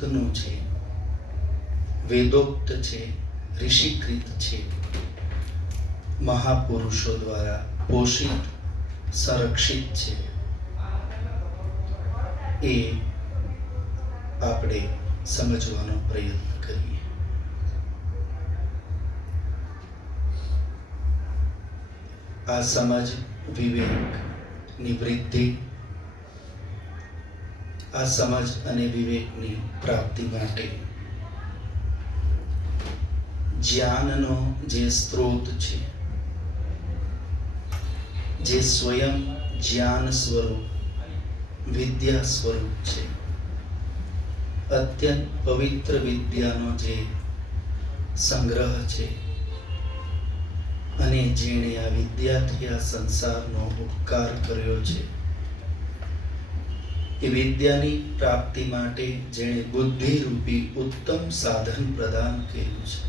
વેદોક્તનું છે, વેદોક્ત છે, ઋષિકૃત છે, મહાપુરુષો દ્વારા પોષિત સંરક્ષિત છે, એ આપણે સમજવાનો પ્રયત્ન કરીએ. આ સમજ વિવેકની વૃદ્ધિ, આ સમજ અને વિવેકની પ્રાપ્તિ માટે જ્ઞાનનો જે સ્ત્રોત છે, જે સ્વયં જ્ઞાન સ્વરૂપ, વિદ્યા સ્વરૂપ છે, અત્યંત પવિત્ર વિદ્યાનો જે સંગ્રહ છે, અને જેણે આ વિદ્યાથી આ સંસારનો ઉપકાર કર્યો છે, એ વિદ્યાની પ્રાપ્તિ માટે જેણે બુદ્ધિરૂપી ઉત્તમ સાધન પ્રદાન કર્યું છે,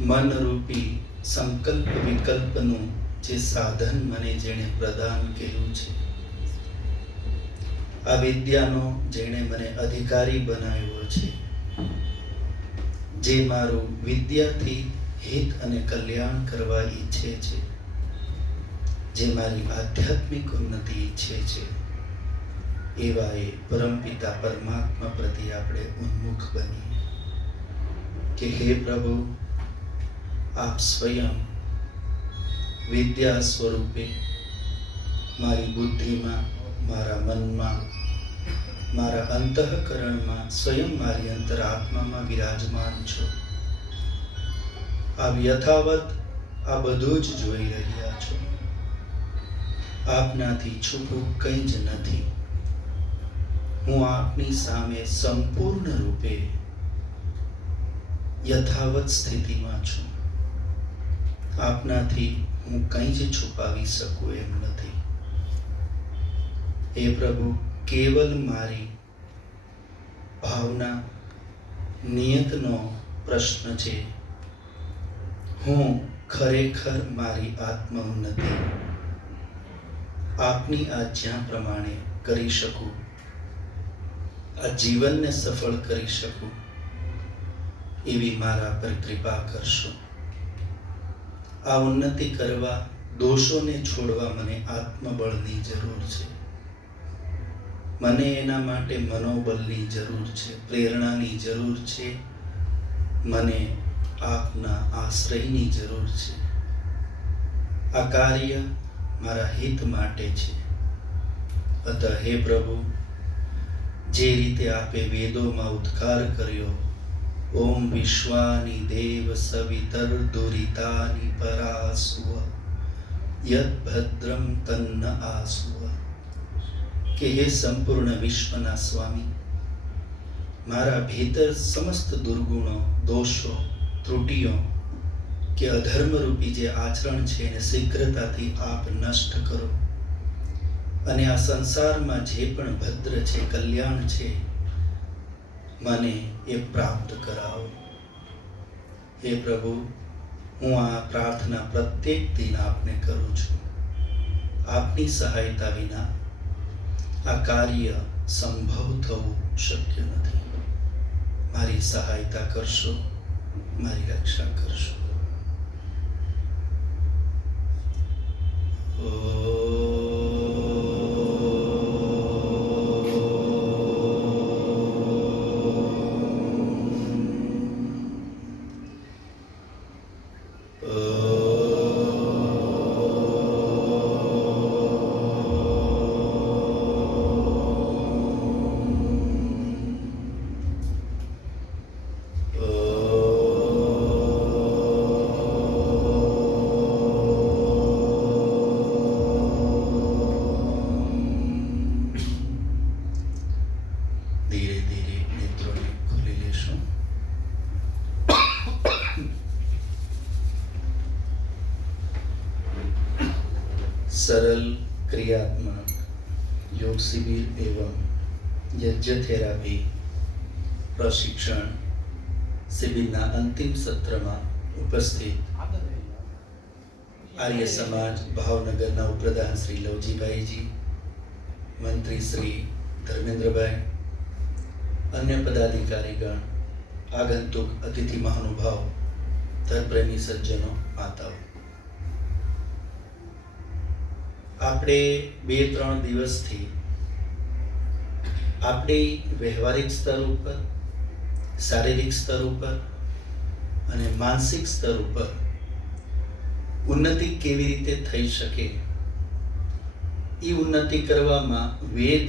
મનરૂપી સંકલ્પ વિકલ્પનું જે સાધન મને જેણે પ્રદાન કર્યું છે, આ વિદ્યાનો જેણે મને અધિકારી બનાવ્યો છે, જે મારું વિદ્યાથી હિત અને કલ્યાણ કરવા ઈચ્છે છે, જે મારી આધ્યાત્મિક ઉન્નતિ ઈચ્છે છે, એવા એ પરમપિતા પરમાત્મા પ્રત્યે આપણે ઉન્મુખ બનીએ કે હે પ્રભુ, આપ સ્વયં વિદ્યા સ્વરૂપે મારી બુદ્ધિમાં, મારા મનમાં, મારા અંતઃકરણમાં, સ્વયં મારી અંતરાત્મામાં વિરાજમાન છો. આપ યથાવત આ બધું જ જોઈ રહ્યા છો. આપનાથી છૂપું કંઈ જ નથી. હું આપની સામે સંપૂર્ણ રૂપે યથાવત સ્થિતિમાં છું. આપનાથી હું કંઈ જ છુપાવી શકું એમ નથી. હે પ્રભુ, કેવલ મારી ભાવના નિયતનો પ્રશ્ન છે. હું ખરેખર મારી આત્મ ઉન્નતિ આપની આજ્ઞા પ્રમાણે કરી શકું, આ જીવનને સફળ કરી શકું, એવી મારા પર કૃપા કરશો. આ ઉન્નતિ કરવા, દોષોને છોડવા મને આત્મબળની જરૂર છે. મને એના માટે મનોબળની જરૂર છે, પ્રેરણાની જરૂર છે, મને આપના આશ્રયની જરૂર છે. આ કાર્ય મારા હિત માટે છે. અતઃ હે પ્રભુ, જે રીતે આપે વેદોમાં ઉદ્ગાર કર્યો, ઓમ વિશ્વાની દેવ સવિતર દુરિતાની પરાસુવ યદ ભદ્રમ તન્ન આસુવ, કે હે સંપૂર્ણ વિશ્વના સ્વામી, મારા ભીતર સમસ્ત દુર્ગુણો, દોષો, ત્રુટિઓ કે અધર્મરૂપી જે આચરણ છે એને શીઘ્રતાથી આપ નષ્ટ કરો, અને આ સંસારમાં જે પણ ભદ્ર છે, કલ્યાણ છે, મને એ પ્રાપ્ત કરાવો. હે પ્રભુ, હું આ પ્રાર્થના પ્રત્યેક દિન આપને કરું છું. આપની સહાયતા વિના આ કાર્ય સંભવ થવું શક્ય નથી. મારી સહાયતા કરશો, મારી રક્ષા કરશો. सरल क्रियात्मक योग शिविर एवं यज्ञ थेरापी प्रशिक्षण शिबिरना अंतिम सत्र में उपस्थित आर्य समाज भावनगर उपप्रधान श्री लवजीभाई जी, मंत्री श्री धर्मेंद्रभाई અન્ય પદાધિકારીગણ, આગંતુક અતિથિ મહાનુભાવ, ધર્મપ્રેમી સજ્જનો, માતાઓ, આપણે 2-3 દિવસથી આપણી વ્યવહારિક સ્તર ઉપર, શારીરિક સ્તર ઉપર અને માનસિક સ્તર ઉપર ઉન્નતિ કેવી રીતે થઈ શકે, એ ઉન્નતિ કરવામાં વેદ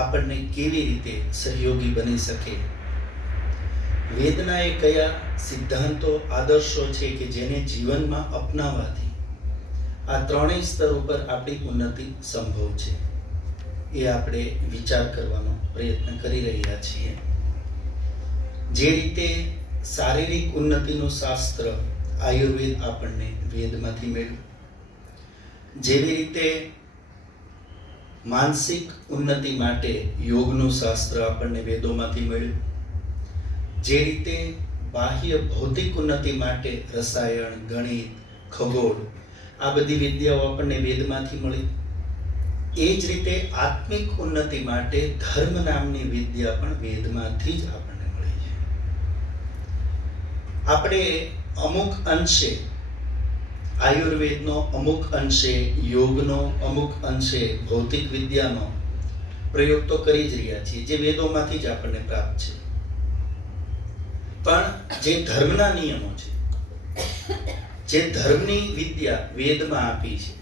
આપણને કેવી રીતે સહયોગી બની શકે, વેદના એ કયા સિદ્ધાંતો, આદર્શો છે કે જેને જીવનમાં અપનાવવાથી આ ત્રણેય સ્તર ઉપર આપણી ઉન્નતિ સંભવ છે, એ આપણે વિચાર કરવાનો પ્રયત્ન કરી રહ્યા છીએ. જે રીતે શારીરિક ઉન્નતિનું શાસ્ત્ર આયુર્વેદ આપણને વેદમાંથી મેળવ્યું, જેવી રીતે માનસિક ઉન્નતિ માટે યોગનું શાસ્ત્ર આપણને વેદોમાંથી મળ્યું, જે રીતે બાહ્ય ભૌતિક ઉન્નતિ માટે રસાયણ, ગણિત, ખગોળ આ બધી વિદ્યાઓ આપણને વેદમાંથી મળી, એ જ રીતે આત્મિક ઉન્નતિ માટે ધર્મ નામની વિદ્યા પણ વેદમાંથી જ આપણને મળી છે. આપણે અમુક અંશે આયુર્વેદનો, અમુક અંશે યોગનો, અમુક અંશે ભૌતિક વિદ્યાનો પ્રયોગ તો કરી જ રહ્યા છીએ, જે વેદોમાંથી જ આપણને પ્રાપ્ત છે. પણ જે ધર્મના નિયમો છે, જે ધર્મની વિદ્યા વેદમાં આપી છે,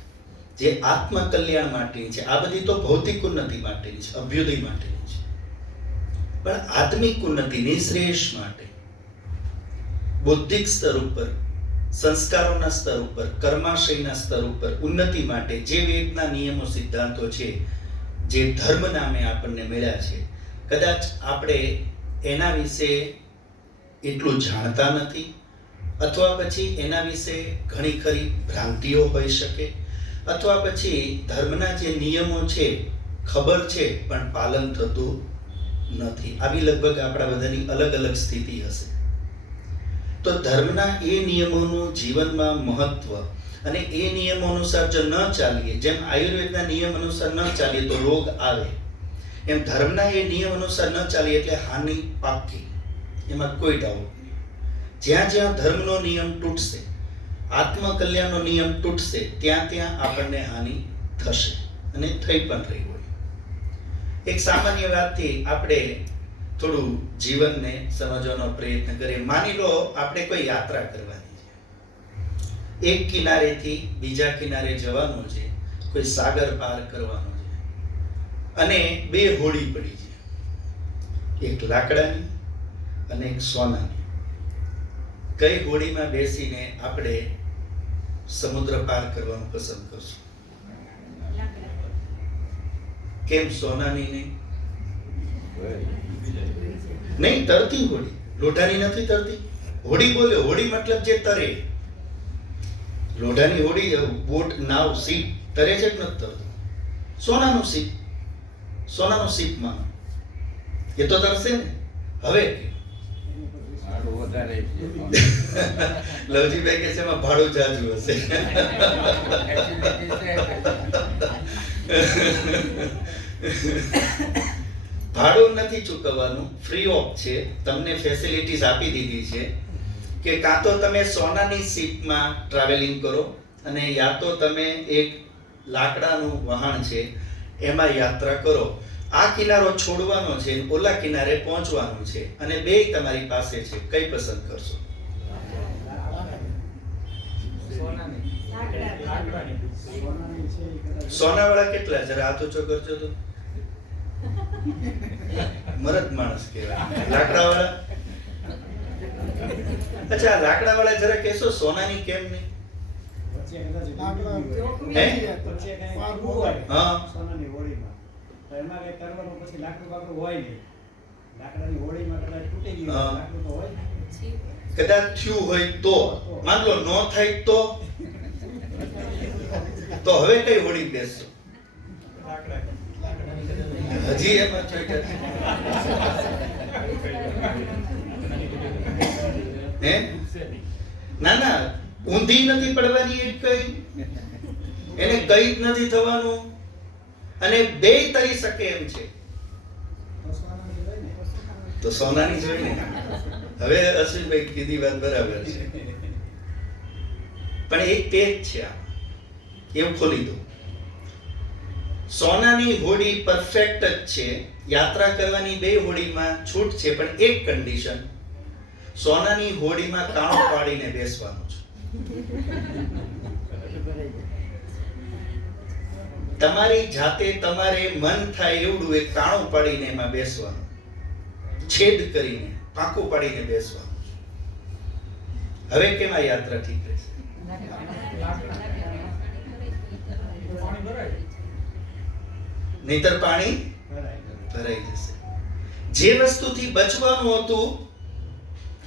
જે આત્મકલ્યાણ માટેની છે, આ બધી તો ભૌતિક ઉન્નતિ માટેની છે, અભ્યુદય માટેની છે. પણ આત્મિક ઉન્નતિ, નિશ્રેષ માટે બૌદ્ધિક સ્તર ઉપર, સંસ્કારોના સ્તર ઉપર, કર્માશયના સ્તર ઉપર ઉન્નતિ માટે જે વેદના નિયમો, સિદ્ધાંતો છે, જે ધર્મ નામે આપણને મળ્યા છે, કદાચ આપણે એના વિશે એટલું જાણતા નથી, અથવા પછી એના વિશે ઘણી ખરી ભ્રાંતિઓ હોઈ શકે, અથવા પછી ધર્મના જે નિયમો છે ખબર છે પણ પાલન થતું નથી. આવી લગભગ આપણા બધાની અલગ અલગ સ્થિતિ હશે. તો ધર્મના એ નિયમોનું જીવનમાં મહત્વ, અને એ નિયમો અનુસાર જો ન ચાલીએ, જેમ આયુર્વેદના નિયમ અનુસાર ન ચાલીએ તો રોગ આવે, એમ ધર્મના એ નિયમ અનુસાર ન ચાલીએ એટલે હાનિ પાકી, એમાં કોઈ ડાઉટ નહીં. જ્યાં જ્યાં ધર્મનો નિયમ તૂટશે, આત્મકલ્યાણનો નિયમ તૂટશે, ત્યાં ત્યાં આપણને હાનિ થશે, અને થઈ પણ રહી હોય. એક સામાન્ય વાતથી આપણે થોડું જીવનને સમજવાનો પ્રયત્ન કરીએ. માની લો આપણે કોઈ યાત્રા કરવાની છે, એક કિનારેથી બીજા કિનારે જવાનું છે, કોઈ સાગર પાર કરવાનો છે, અને 2 હોડી પડી છે, એક લાકડાની અને એક સોનાની. કઈ હોડીમાં બેસીને આપણે સમુદ્ર પાર કરવાનું પસંદ કરશું? કેમ સોનાની નહીં? નહીં, તરતી હોડી. લોઢાની નથી તરતી. હોડી બોલે, હોડી મતલબ જે તરે. લોઢાની હોડી, બોટ, નાવ, સીપ તરે છે કે નથી તરતું? સોનાનું સીપ, સોનાનું સીપમાં એ તો તરશે ને. હવે લવજીભાઈ કે છે એમાં ભાડું જાજુ હશે. ભાડું નથી ચૂકવવાનું, ફ્રી ઓફ છે. તમને ફેસિલિટીઝ આપી દીધી છે કે કાં તો તમે સોનાની સીપમાં ટ્રાવેલિંગ કરો, અને યા તો તમે એક લાકડાનું વહાણ છે એમાં યાત્રા કરો. આ કિનારો છોડવાનો છે, ઓલા કિનારે પહોંચવાનું છે, અને બેય તમારી પાસે છે. કઈ પસંદ કરશો? સોનાવાળા કેટલા? જરા હાથ ઊંચો કરજો તો. મરદ માણસ કહેવાય. લાકડાવાળા? અચ્છા, લાકડાવાળા જરા કહેશો સોનાની કેમ નહીં? કદાચ થયું હોય તો, માન લો નો થાય તો હવે કઈ હોડી બેસશો? હજી એમાં ના ના, ઊંધી નથી પડવાની, એ કઈ એને કઈ જ નથી થવાનું, અને બે તરી શકે એમ છે. તો સોનાની જોઈને. હવે અશ્વિનભાઈ કીધી વાત બરાબર છે, પણ એક પેજ છે આ, એવું ખોલી દો. સોનાની હોડી પરફેક્ટ જ છે, યાત્રા કરવાની બે હોડીમાં છૂટ છે, પણ એક કન્ડિશન, સોનાની હોડીમાં કાણું પાડીને બેસવાનું છે. તમારી જાતે તમારે મન થાય એવડું એક કાણું પાડીને એમાં બેસવાનું, છેદ કરીને પાકું પાડીને બેસવાનું. હવે કેમ આ યાત્રા ઠીક રહેશે? નહીતર પાણી ભરાઈ જશે. જે વસ્તુથી બચવાનું હતું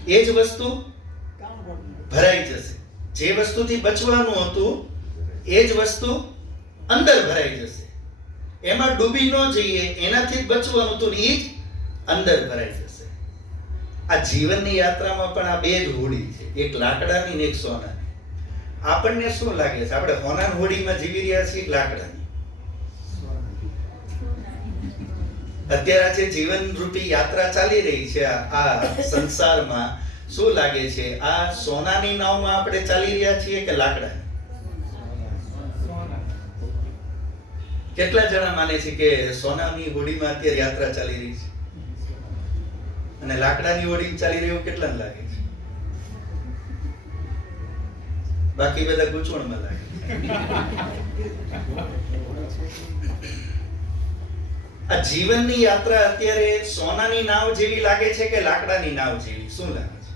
એ જ વસ્તુ ભરાઈ જશે. જે વસ્તુથી બચવાનું હતું એ જ વસ્તુ અંદર ભરાઈ જશે. એમાં ડૂબી ન જઈએ, એનાથી જ બચવાનું હતું એ જ અંદર ભરાઈ જશે. આ જીવનની યાત્રામાં પણ આ બે જ હોડી છે, એક લાકડાની ને એક સોનાની. આપણને શું લાગે છે, આપણે સોનાની હોડીમાં જીવી રહ્યા છીએ લાકડાની? અત્યારે જે જીવન રૂપી યાત્રા ચાલી રહી છે આ સંસારમાં, શું લાગે છે, આ સોનાની નાવમાં આપણે ચાલી રહ્યા છીએ કે લાકડાની? કેટલા જણા માને છે કે સોનાની હોડીમાં અત્યારે યાત્રા ચાલી રહી છે અને લાકડાની હોડીમાં ચાલી રહ્યું કેટલાને લાગે છે? બાકી બધા ગૂંચવણમાં લાગે છે. આ જીવનની યાત્રા અત્યારે સોનાની નાવ જેવી લાગે છે કે લાકડાની નાવ જેવી? શું લાગે છે?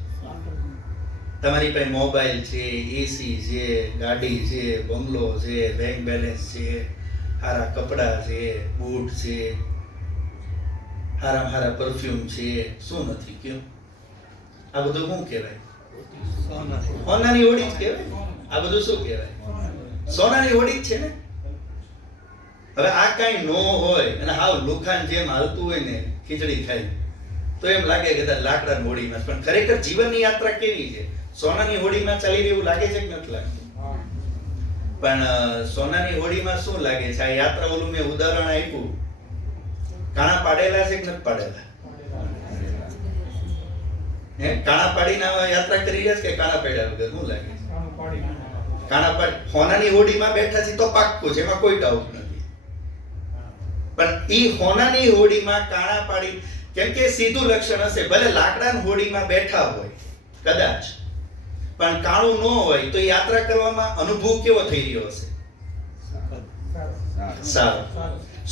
તમારી પાસે મોબાઈલ છે, એસી છે, ગાડી છે, બંગલો છે, બેંક બેલેન્સ છે, હારા કપડા છે, બૂટ છે, હારા હારા પરફ્યુમ છે, શું નથી કયો? આ બધું શું કહેવાય? સોનાની હોડી જ કહેવાય. આ બધું શું કહેવાય? સોનાની હોડી જ છે ને. હવે આ કાંઈ નો હોય અને હાવ લુખાન જેમ હાલતું હોય ને, ખીચડી ખાઈ, તો એમ લાગે કે લાકડાની હોડીમાં. પણ ખરેખર જીવનની યાત્રા કેવી છે? સોનાની હોડીમાં ચાલી રહ્યું લાગે છે કે નથી લાગતું? પણ સોનાની હોડીમાં શું લાગે છે? આ યાત્રા, ઓલું મેં ઉદાહરણ આપ્યું, કાણા પાડેલા છે કે નથી પાડેલા? હે, કાણા પાડીને યાત્રા કરી રહ્યા છે કે કાણા પાડ્યા વગર? શું લાગે છે? કાણા પાડ. સોનાની હોડીમાં બેઠા છે તો પાક્કું છે, એમાં કોઈ ડાઉટ નથી. પણ ઈ સોનાની હોડીમાં કાણા પાડી, કેમ કે સીધું લક્ષણ હશે, ભલે લાકડાની હોડીમાં બેઠા હોય કદાચ, પણ કાણું ન હોય તો યાત્રા કરવામાં અનુભવ કેવો થઈ રહ્યો હશે? સારો.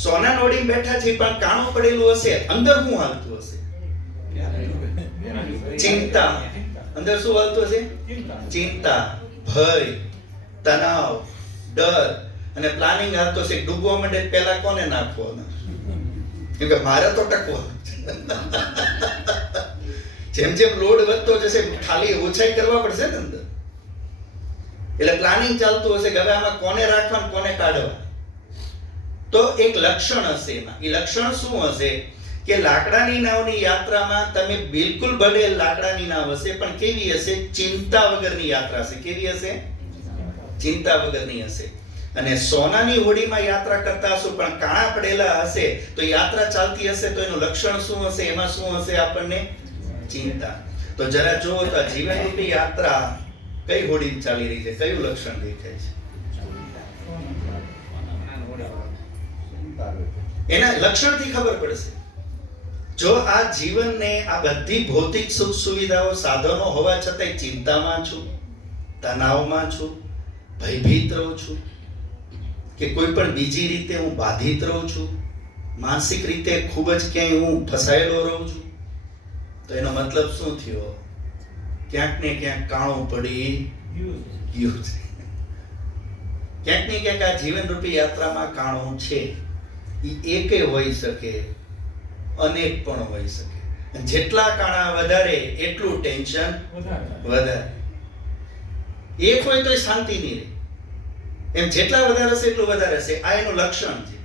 સોનાની હોડીમાં બેઠા છે પણ કાણું પડેલું હશે, અંદર શું હાલતું હશે? ચિંતા. અંદર શું હાલતું હશે? ચિંતા, ભય, તણાવ, ડર અને પ્લાનિંગ હાલતો છે. ડૂબવા માંડે પહેલા કોને નાખવાનો? કેમ કે મારે તો ટકવાનું. જેમ જેમ લોડ વધતો જશે ખાલી ઓછાઈ કરવા પડશે ને અંદર. એટલે પ્લાનિંગ ચાલતું હશે કે હવે આમાં કોને રાખવા કોને કાઢવા. તો એક લક્ષણ હશે એમાં. એ લક્ષણ શું હશે કે લાકડાની નાવની યાત્રામાં તમે બિલકુલ ભલે લાકડાની નાવ હશે, પણ કેવી હશે? ચિંતા વગરની યાત્રા હશે. કેવી હશે? ચિંતા વગરની હશે. અને સોનાની હોડીમાં યાત્રા કરતા હશો પણ કાણા પડેલા હશે, તો યાત્રા ચાલતી હશે તો એનું લક્ષણ શું હશે? એમાં શું હશે? આપણને ચિંતા. તો જરા જુઓ તો જીવન રૂપી યાત્રા કઈ હોડી ચાલી રહી છે? કયું લક્ષણ દેખાય છે? એના લક્ષણથી ખબર પડશે. જો આ જીવનને, આ બધી ભૌતિક સુખ સુવિધાઓ, સાધનો હોવા છતાંય ચિંતામાં છું, તણાવમાં છું, ભયભીત રહું છું, કે કોઈ પણ બીજી રીતે હું બાધિત રહું છું, માનસિક રીતે ખૂબ જ ક્યાંય હું ફસાયેલો રહું છું, તો એનો મતલબ શું થયો? ક્યાંક ને ક્યાંક કાણું પડી ગયું છે. ક્યાંક ને ક્યાંક આ જીવન રૂપી યાત્રામાં કાણું છે. એ એકે હોઈ શકે, અનેક પણ હોઈ શકે. જેટલા કાણા વધારે એટલું ટેન્શન વધારે. એક હોય તો શાંતિ નહીં રહે, એમ જેટલા વધારે હશે એટલું વધારે હશે. આ એનું લક્ષણ છે.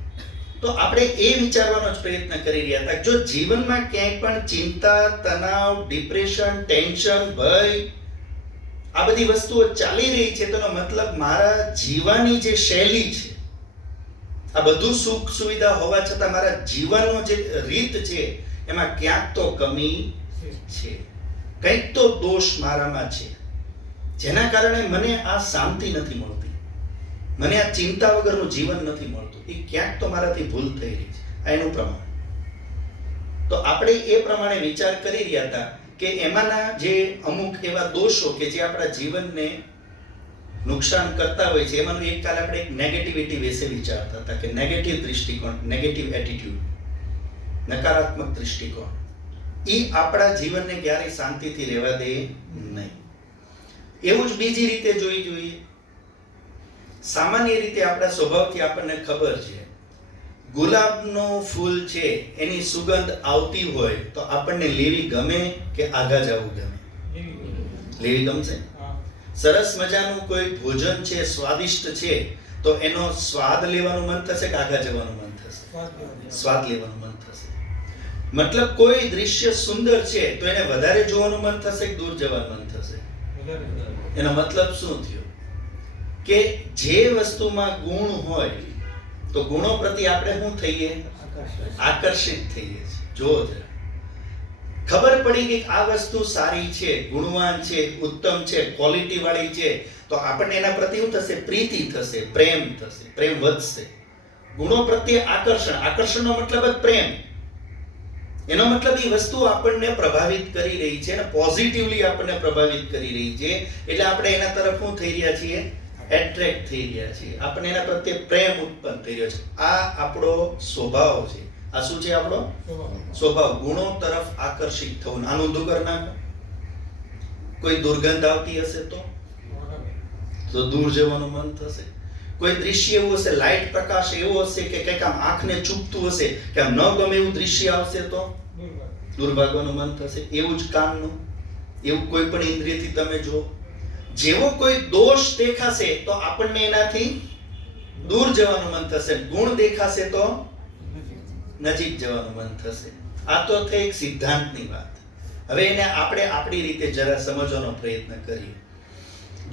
તો આપણે એ વિચારવાનો જ પ્રયત્ન કરી રહ્યા હતા, જો જીવનમાં ક્યાંય પણ ચિંતા, તણાવ, ડિપ્રેશન, ટેન્શન, ભય, આ બધી વસ્તુઓ ચાલી રહી છે, તેનો મતલબ મારા જીવવાની જે શૈલી છે, આ બધું સુખ સુવિધા હોવા છતાં મારા જીવનનો જે રીત છે એમાં ક્યાંક તો કમી છે, કંઈક તો દોષ મારામાં છે, જેના કારણે મને આ શાંતિ નથી મળતી, મને આ ચિંતા વગરનું જીવન નથી મળતું. એ ક્યાંક તો મારાથી ભૂલ થઈ રહી છે. આ એનું પ્રમાણ. તો આપણે એ પ્રમાણે વિચાર કરી રહ્યા હતા કે એમાંના જે અમુક એવા દોષો કે જે આપણા જીવનને નુકસાન કરતા હોય છે, એમાંનું એક કાલે આપણે એક નેગેટિવિટી વિશે વિચારતા હતા કે નેગેટિવ દૃષ્ટિકોણ, નેગેટિવ એટીટ્યુડ, નકારાત્મક દૃષ્ટિકોણ, એ આપણા જીવનને ક્યારેય શાંતિથી રહેવા દે નહીં. એવું જ બીજી રીતે જોઈ જોઈએ. સામાન્ય રીતે આપણા સ્વભાવથી આપણને ખબર છે, ગુલાબનું ફૂલ છે એની સુગંધ આવતી હોય તો આપણને લેવી ગમે કે આગા જવું ગમે? લેવી ગમશે. સરસ મજાનું કોઈ ભોજન છે, સ્વાદિષ્ટ છે, તો એનો સ્વાદ લેવાનું મન થશે કે આગા જવાનું મન થશે? સ્વાદ લેવાનું મન થશે. મતલબ કોઈ દૃશ્ય સુંદર છે તો એને વધારે જોવાનું મન થશે કે દૂર જવાનું મન થશે? એનો મતલબ શું થયો કે જે વસ્તુમાં ગુણ હોય તો ગુણો પ્રત્યે આપણે શું થઈએ? આકર્ષિત થઈએ છીએ. જો ખબર પડી કે આ વસ્તુ સારી છે, ગુણવાન છે, ઉત્તમ છે, ક્વોલિટી વાળી છે, તો આપણને એના પ્રત્યે શું થશે? પ્રીતિ થશે, પ્રેમ થશે, પ્રેમ વધશે. ગુણો પ્રત્યે આકર્ષણ, આકર્ષણનો મતલબ જ પ્રેમ. એનો મતલબ એ વસ્તુ આપણને પ્રભાવિત કરી રહી છે અને પોઝિટિવલી આપણને પ્રભાવિત કરી રહી છે, એટલે આપણે એના તરફ શું થઈ રહ્યા છીએ? એટ્રેક્ટ થઈ રહ્યા છીએ. આપણને એના પ્રત્યે પ્રેમ ઉત્પન્ન થઈ રહ્યો છે. આ આપણો સ્વભાવ છે. આ શું છે? આપણો સ્વભાવ. ગુણો તરફ આકર્ષિત થવું. આનું ઊંધું કરી નાખો. કોઈ દુર્ગંધ આવતી હશે તો દૂર જવાનું મન થશે. કોઈ દૃશ્ય એવું હશે, લાઈટ પ્રકાશ એવો હશે કે કંઈક આમ આંખને ચૂપતું હશે કે આમ ન ગમે એવું દૃશ્ય આવશે તો દૂર ભાગવાનું મન થશે. એવું જ કાનનું, એવું કોઈ પણ ઇન્દ્રિયથી તમે જો, જેવો કોઈ દોષ દેખાશે તો આપણને એનાથી દૂર જવાનું મન થશે. ગુણ દેખાશે તો નજીક જવાનું મન થશે. આ તો થઈ એક સિદ્ધાંતની વાત. હવે એને આપણે આપણી રીતે જરા સમજવાનો પ્રયત્ન કરીએ.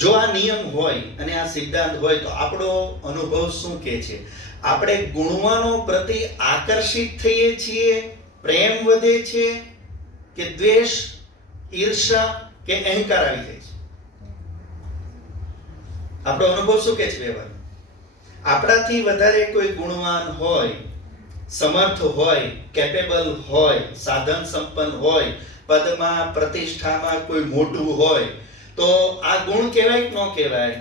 જો આ નિયમ હોય અને આ સિદ્ધાંત હોય તો આપણો અનુભવ શું કહે છે? આપણે ગુણવાનો પ્રતિ આકર્ષિત થઈએ છીએ, પ્રેમ વધે છે કે દ્વેષ, ઈર્ષા કે અહંકાર આવી જાય છે? આપણો અનુભવ શું કહે છે? વ્યવહાર આપણાથી વધારે કોઈ ગુણવાન હોય, સમર્થ હોય, કેપેબલ હોય, સાધન સંપન્ન હોય, પદમાં પ્રતિષ્ઠામાં કોઈ મોટું હોય, તો આ ગુણ કહેવાય કે ન કહેવાય?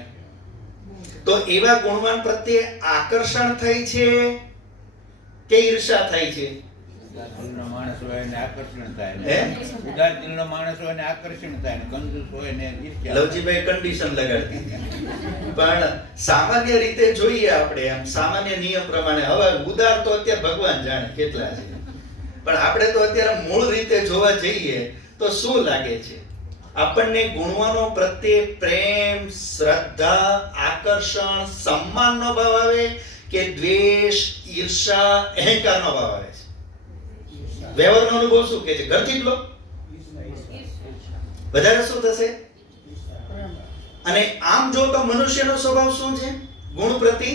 તો એવા ગુણવાન પ્રત્યે આકર્ષણ થાય છે કે ઈર્ષા થાય છે? માણસ હોય ને આકર્ષણ થાય, ઉદાર દિલનો માણસ હોય ને આકર્ષણ થાય, કંજૂસ હોય ને ઈર્ષ્યા. લવજીભાઈ કન્ડિશન લગાડતી પણ સામાન્ય રીતે જોઈએ આપણે, આમ સામાન્ય નિયમ પ્રમાણે, હવે ઉદાર તો અત્યારે ભગવાન જાણે કેટલા છે, પણ આપણે તો અત્યારે મૂળ રીતે જોવા જઈએ તો શું લાગે છે? આપણને ગુણવાનો પ્રત્યે પ્રેમ, શ્રદ્ધા, આકર્ષણ, સન્માનનો ભાવ આવે કે દ્વેષ, ઈર્ષા, અહંકારનો ભાવ આવે છે? વ્યવહારનો અનુભવ શું કહે છે? ઘરથી જ લો. વધારે શું થશે? અને આમ જો તો મનુષ્યનો સ્વભાવ શું છે? ગુણ પ્રતિ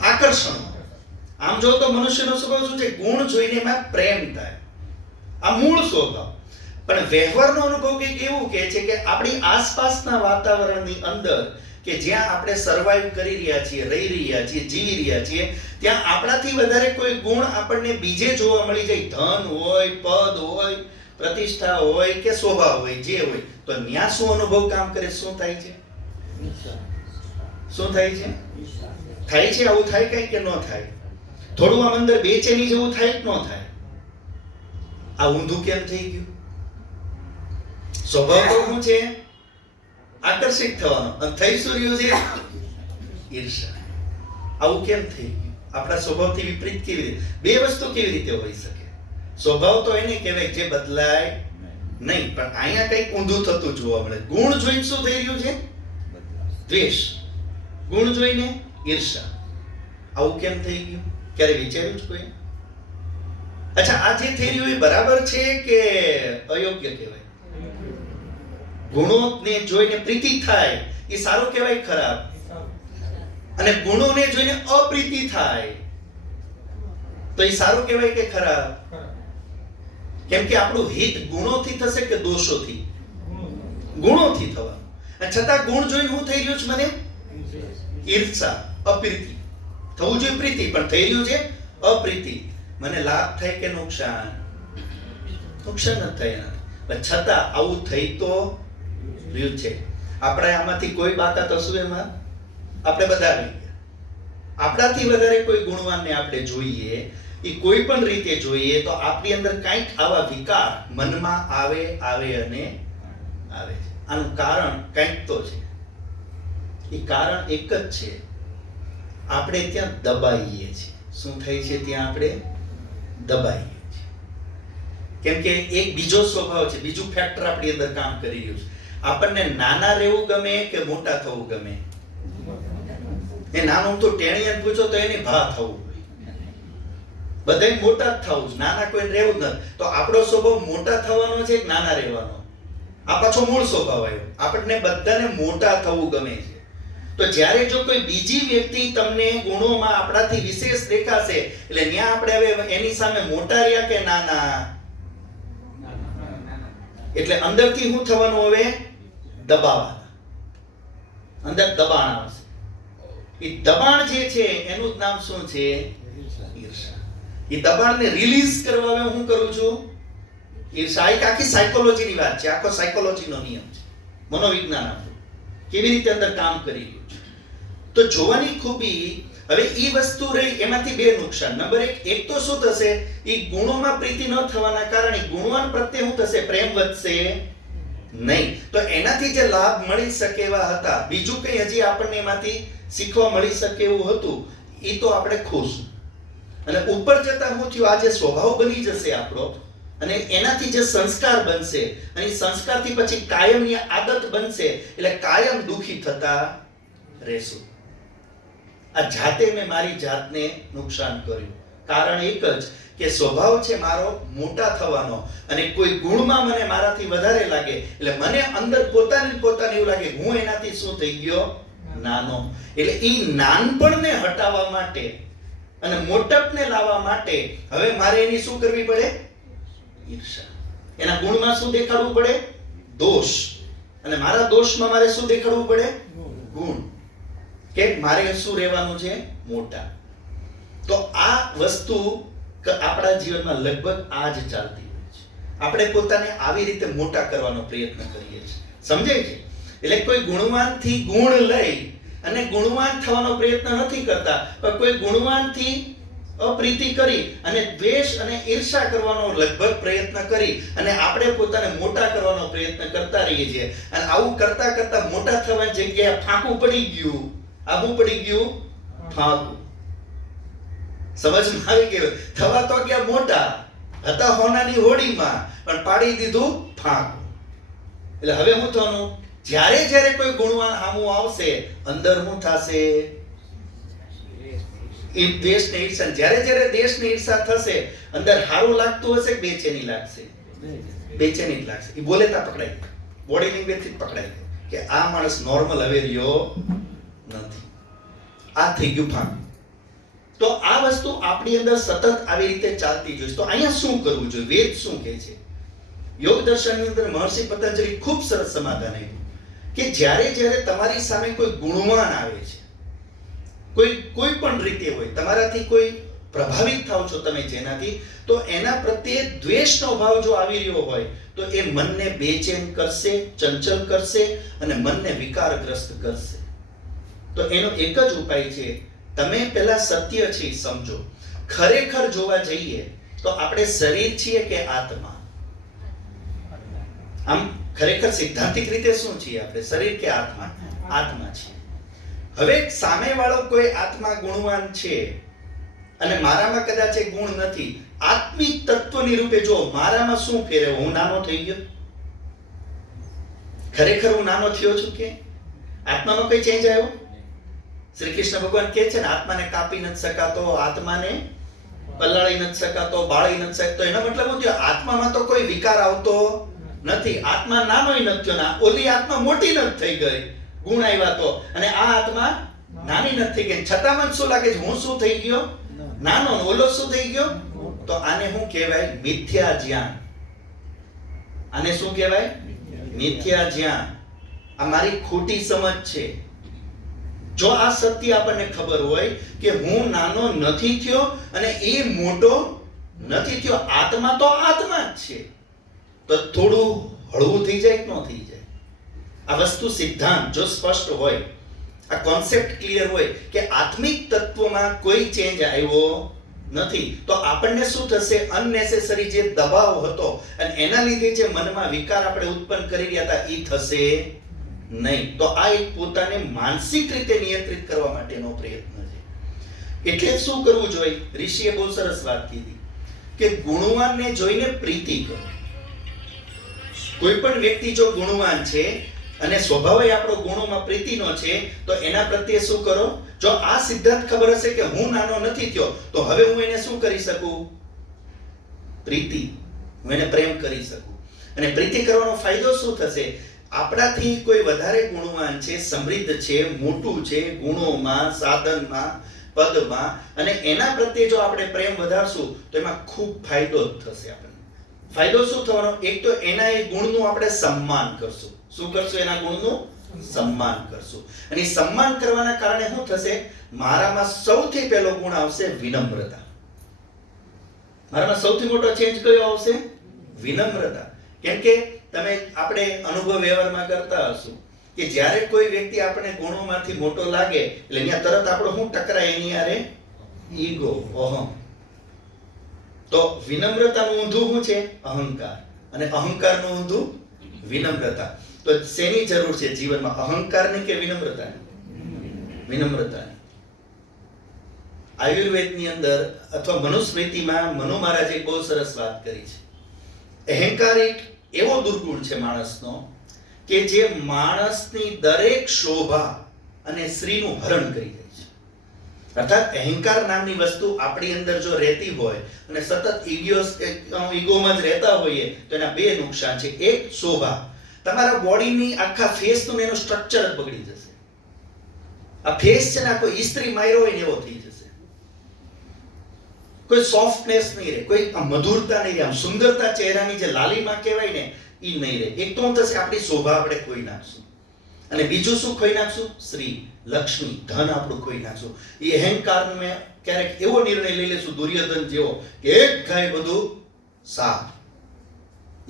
આકર્ષણ. આમ જો તો મનુષ્યનો સ્વભાવ શું છે? ગુણ જોઈને એમાં પ્રેમ થાય. આ મૂળ સ્વભાવ. પણ વ્યવહારનો અનુભવ કંઈક એવું કહે છે કે આપણી આસપાસના વાતાવરણની અંદર કે જ્યાં આપણે સર્વાઈવ કરી રહ્યા છીએ, રહી રહ્યા છીએ, જીવી રહ્યા છીએ, ત્યાં આપણાથી વધારે કોઈ ગુણ આપણને બીજે જોવા મળી જાય. ધન હોય, પદ હોય, પ્રતિષ્ઠા હોય કે સ્વભાવ હોય, જે હોય, તો ન્યા શું અનુભવ કામ કરે? શું થાય છે? શું થાય છે? થાય છે. આવું થાય કઈ કે ન થાય? થોડું આમ અંદર બેચેની જેવું થાય કે ન થાય? આ ઊંધું કેમ થઈ ગયું? સ્વભાવ તો શું છે? આકર્ષિત થવાનો. અને થઈ શું રહ્યું છે? ઈર્ષા. આવું કેમ થઈ ગયું? આપણા સ્વભાવથી વિપરીત કેવી રીતે? બે વસ્તુ કેવી રીતે હોઈ શકે? સ્વભાવ તો એને કહેવાય જે બદલાય નહીં, પણ અહીંયા કંઈક ઊંધું થતું જોવા મળે. ગુણ જોઈને શું થઈ રહ્યું છે? દ્વેષ. ગુણ જોઈને ઈર્ષા. આવું કેમ થઈ ગયું? ક્યારે વિચાર્યું છે કોઈ? અચ્છા, આ જે થઈ રહ્યું એ બરાબર છે કે અયોગ્ય કહેવાય? ગુણોને જોઈને પ્રીતિ થાય એ સારું કહેવાય ખરાબ? અને ગુણોને જોઈને અપ્રીતિ થાય તો એ સારું કહેવાય કે ખરાબ? કેમ કે આપણું હિત ગુણોથી થશે કે દોષોથી? ગુણોથી થવાનું. અને છતાં ગુણ જોઈને હું થઈ રહ્યું છે? મને ઈર્ષા, અપ્રીતિ. થવું જોઈએ પ્રીતિ, પણ થઈ રહ્યું છે અપ્રીતિ. મને લાભ થાય કે નુકસાન? નુકસાન જ થાય એનાથી. પણ છતાં આવું થઈ તો રહ્યું છે. આપણે આમાંથી કોઈ બાકાત હશું એમાં? આપણે બધા આવી ગયા. આપણાથી વધારે કોઈ ગુણવાનને આપણે જોઈએ, એ કોઈ પણ રીતે જોઈએ તો આપણી અંદર કંઈક આવા વિકાર મનમાં આવે અને આવે છે. આનું કારણ કંઈક તો છે. એ કારણ એક જ છે, આપણે ત્યાં દબાઈએ છીએ. શું થાય છે? ત્યાં આપણે દબાઈએ છીએ. કેમ કે એક બીજો સ્વભાવ છે, બીજું ફેક્ટર આપણી અંદર કામ કરી રહ્યું છે. આપણને નાના રહેવું ગમે કે મોટા થવું ગમે? એ નાનું તો ટેણીયાને પૂછો તો એને ભા થવું, બધાય મોટા જ થવું, નાના કોઈને રહેવું જ નથી. તો આપણો સ્વભાવ મોટા થવાનો છે કે નાના રહેવાનો? આ પાછો મૂળ સ્વભાવ આવ્યો. આપણને બધાને મોટા થવું ગમે છે. તો જ્યારે જો કોઈ બીજી વ્યક્તિ તમને ગુણોમાં આપણાથી વિશેષ દેખાશે, એટલે ત્યાં આપણે હવે એની સામે મોટા રહ્યા કે નાના? એટલે અંદરથી શું થવાનું? હવે દબાવવાના. અંદર દબાણ આવશે. એ દબાણ જે છે એનું જ નામ શું છે? ઈર્ષા. એ દબાણને રિલીઝ કરવા હવે હું કરું છું? ઈર્ષા. એક આખી સાયકોલોજીની વાત છે, આખો સાયકોલોજીનો નિયમ છે, મનોવિજ્ઞાન આપણું કેવી રીતે અંદર કામ કરી રહ્યું છે. તો જોવાની ખૂબી હવે ઈ વસ્તુ રહી. એમાંથી બે નુકસાન. નંબર એક તો શું થશે? ઈ ગુણોમાં પ્રીતિ ન થવાના કારણે ગુણવાન પ્રત્યે શું થશે? પ્રેમ વધશે નહીં. તો એનાથી જે લાભ મળી શકે એવા હતા, બીજું કંઈ હજી આપણને એમાંથી શીખવા મળી શકે એવું હતું, એ તો આપણે ખુશ. અને ઉપર જતા શું થયું? આ જે સ્વભાવ બની જશે આપણો, અને એનાથી જે સંસ્કાર બનશે, અને સંસ્કારથી પછી કાયમની આદત બનશે, એટલે કાયમ દુખી થતા રહેશું. આ જાતે મેં મારી જાતને નુકસાન કર્યું. કારણ એક જ કે સ્વભાવ છે મારો મોટા થવાનો, અને કોઈ ગુણમાં મને મારાથી વધારે લાગે એટલે મને અંદર પોતાને એવું લાગે હું એનાથી શું થઈ ગયો? નાનો. એટલે ઈ નાનપણને હટાવવા માટે અને મોટપને લાવવા માટે હવે મારે એની શું કરવી પડે? ઈર્ષા. એના ગુણમાં શું દેખાડવું પડે? દોષ. અને મારા દોષમાં મારે શું દેખાડવું પડે? ગુણ. કે મારે શું રહેવાનું છે? મોટા. તો આ વસ્તુ આપણા જીવનમાં લગભગ આ જ ચાલતી હોય છે. આપણે પોતાને આવી રીતે મોટા કરવાનો પ્રયત્ન કરીએ છીએ. સમજાય છે? એટલે કોઈ ગુણવાનથી ગુણ લઈ અને ગુણવાન થવાનો પ્રયત્ન નથી કરતા, પણ કોઈ ગુણવાનથી અપ્રીતિ કરી અને દ્વેષ અને ઈર્ષા કરવાનો લગભગ પ્રયત્ન કરી અને આપણે પોતાને મોટા કરવાનો પ્રયત્ન કરતા રહીએ છીએ. અને આવું કરતા કરતા મોટા થવાની જગ્યાએ ફાંકું પડી ગયું. આવું પડી ગયું? ફાંકું. સમજમાં આવી ગયું? થવા તો ગયા મોટા, હતા હોનાની હોડીમાં, પણ પાડી દીધું ફાંકું. એટલે હવે શું થવાનું? જ્યારે જ્યારે કોઈ ગુણવાન સામું આવશે, અંદર શું થશે? એ દ્વેષ ને ઈર્ષા. જ્યારે જ્યારે દ્વેષ ને ઈર્ષા થશે, અંદર સારું લાગતું હશે કે બેચેની લાગશે? બેચેની જ લાગશે. એ બોલે તા પકડાય, બોડી લેંગ્વેજ થી પકડાય કે આ માણસ નોર્મલ હવે રહ્યો નથી. આ થઈ ગયું ફાંકું. તો આ વસ્તુ આપણી અંદર સતત આવી રીતે ચાલતી જોઈએ. તો અહીંયા શું કરવું જોઈએ? વેદ શું કહે છે? યોગ દર્શનની અંદર મહર્ષિ પતંજલિ ખૂબ સરસ સમાધાન આપ્યું કે જ્યારે જ્યારે તમારી સામે કોઈ ગુણવાન આવે છે, કોઈ પણ રીતે હોય, તમારાથી કોઈ પ્રભાવિત થાવ છો તમે જેનાથી, તો એના પ્રત્યે દ્વેષનો ભાવ જો આવી રહ્યો હોય તો એ મનને બેચેન કરશે, ચંચલ કરશે અને મનને વિકારગ્રસ્ત કરશે. તો એનો એક જ ઉપાય છે, તમે પહેલા સત્ય છે સમજો. ખરેખર જોવા જઈએ તો આપણે શરીર છીએ કે આત્મા? આમ ખરેખર સિદ્ધાંતિક રીતે શું છીએ આપણે? શરીર કે આત્મા? આત્મા છીએ. હવે સામેવાળો કોઈ આત્મા ગુણવાન છે અને મારામાં કદાચ એ ગુણ નથી, આત્મિક તત્વની રૂપે જો મારામાં શું ફેરવે? હું નાનો થઈ ગયો? ખરેખર હું નાનો થયો છું કે આત્મામાં કઈ ચેન્જ આવ્યો? શ્રી કૃષ્ણ ભગવાન કહે છે ને, આત્માને કાપી નથી શકાતો, આત્માને પલાળી નથી શકાતો, બાળી નથી શકતો. એનો મતલબ શું થયો? આત્મામાં તો કોઈ વિકાર આવતો નથી. આત્મા નાનોય નથી થયો. ના, ઓલી આત્મા મોટી નથી થઈ ગઈ ગુણ આવ્યા તો, અને આ આત્મા નાની નથી થઈ ગઈ. છતાં મને શું લાગે છે? હું શું થઈ ગયો? નાનો. ઓલો શું થઈ ગયો? તો આને શું કહેવાય? મિથ્યા જ્ઞાન. આને શું કહેવાય? મિથ્યા જ્ઞાન. આ મારી ખોટી સમજ છે. જો આ સત્ય આપણને ખબર હોય કે હું નાનો નથી થયો અને એ મોટો નથી થયો, આત્મા તો આત્મા જ છે, તો થોડું હળવું થઈ જાય કે ન થઈ જાય? આ વસ્તુ સિદ્ધાંત જો સ્પષ્ટ હોય, આ કોન્સેપ્ટ ક્લિયર હોય કે આત્મિક તત્વમાં કોઈ ચેન્જ આવ્યો નથી, તો આપણને શું થશે? અનનેસેસરી જે દબાવ હતો અને એના લીધે જે મનમાં વિકાર આપણે ઉત્પન્ન કરી રહ્યા હતા એ થશે નહીં. તો આ એક પોતાને માનસિક રીતે નિયંત્રિત કરવા માટેનો પ્રયત્ન છે. એટલે શું કરવું જોઈએ? ઋષિએ બહુ સરસ વાત કીધી કે ગુણવાનને જોઈને પ્રીતિ કરો. કોઈ પણ વ્યક્તિ જો ગુણવાન છે અને સ્વભાવ આપણો ગુણોમાં પ્રીતિનો છે, તો એના પ્રત્યે શું કરો? જો આ સિદ્ધાંત ખબર હશે કે હું નાનો નથી થયો, તો હવે હું એને શું કરી શકું? પ્રીતિ. હું એને પ્રેમ કરી શકું. અને પ્રીતિ કરવાનો ફાયદો શું થશે? આપણાથી કોઈ વધારે ગુણવાન છે, સમૃદ્ધ છે, મોટું છે ગુણોમાં, સાધનમાં, પદમાં, અને એના પ્રત્યે જો આપણે પ્રેમ વધારશું તો એમાં ખૂબ ફાયદો જ થશે. આપણને ફાયદો શું થવાનો? એક તો એના એ ગુણનું આપણે સન્માન કરશું. શું કરશું? એના ગુણનું સન્માન કરશું. અને સન્માન કરવાના કારણે શું થશે? મારામાં સૌથી પહેલો ગુણ આવશે વિનમ્રતા. મારામાં સૌથી મોટો ચેન્જ કયો આવશે? વિનમ્રતા. કેમ કે આપણે અનુભવ વ્યવહારમાં કરતા હશું કે જ્યારે કોઈ વ્યક્તિ આપણે ગુણોમાંથી મોટો લાગે એટલે અહીંયા તરત આપણો શું ટકરાય? એની હારે ઈગો, અહમ. તો વિનમ્રતાનું ઊંધું શું છે? અહંકાર. અને અહંકારનું ઊંધું વિનમ્રતા. તો શેની જરૂર છે જીવનમાં? અહંકારની કે વિનમ્રતાની? વિનમ્રતાની. આયુર્વેદની અંદર અથવા મનુસ્મૃતિમાં મનુ મહારાજે બહુ સરસ વાત કરી છે. અહંકાર એક એવો દુર્ગુણ છે માણસનો કે જે માણસની દરેક શોભા અને શ્રીનું હરણ કરી દે છે. અર્થાત અહંકાર નામની વસ્તુ આપણી અંદર જો રહેતી હોય અને સતત ઈગોમાં જ રહેતા હોઈએ તો એના બે નુકસાન છે. એક, શોભા. તમારા બોડીની આખા ફેસનું એનું સ્ટ્રક્ચર જ બગડી જશે. આ ફેસ છે ને કોઈ ઇસ્ત્રી માર્યો હોય ને એવો થઈ જશે. કોઈ સોફ્ટનેસ નહીં રહે, કોઈ મધુરતા નહીં રહે, આમ સુંદરતા ચહેરાની જે લાલીમાં કહેવાય ને એ નહીં રહે. એક તો થશે આપણી શોભા આપણે ખોઈ નાખશું, અને બીજું શું ખોઈ નાખશું? શ્રી, લક્ષ્મી, ધન આપણું ખોઈ નાખશું. એ અહંકારને ક્યારેક એવો નિર્ણય લઈ લેશું દુર્યોધન જેવો કે એક ગાય બધું સાફ.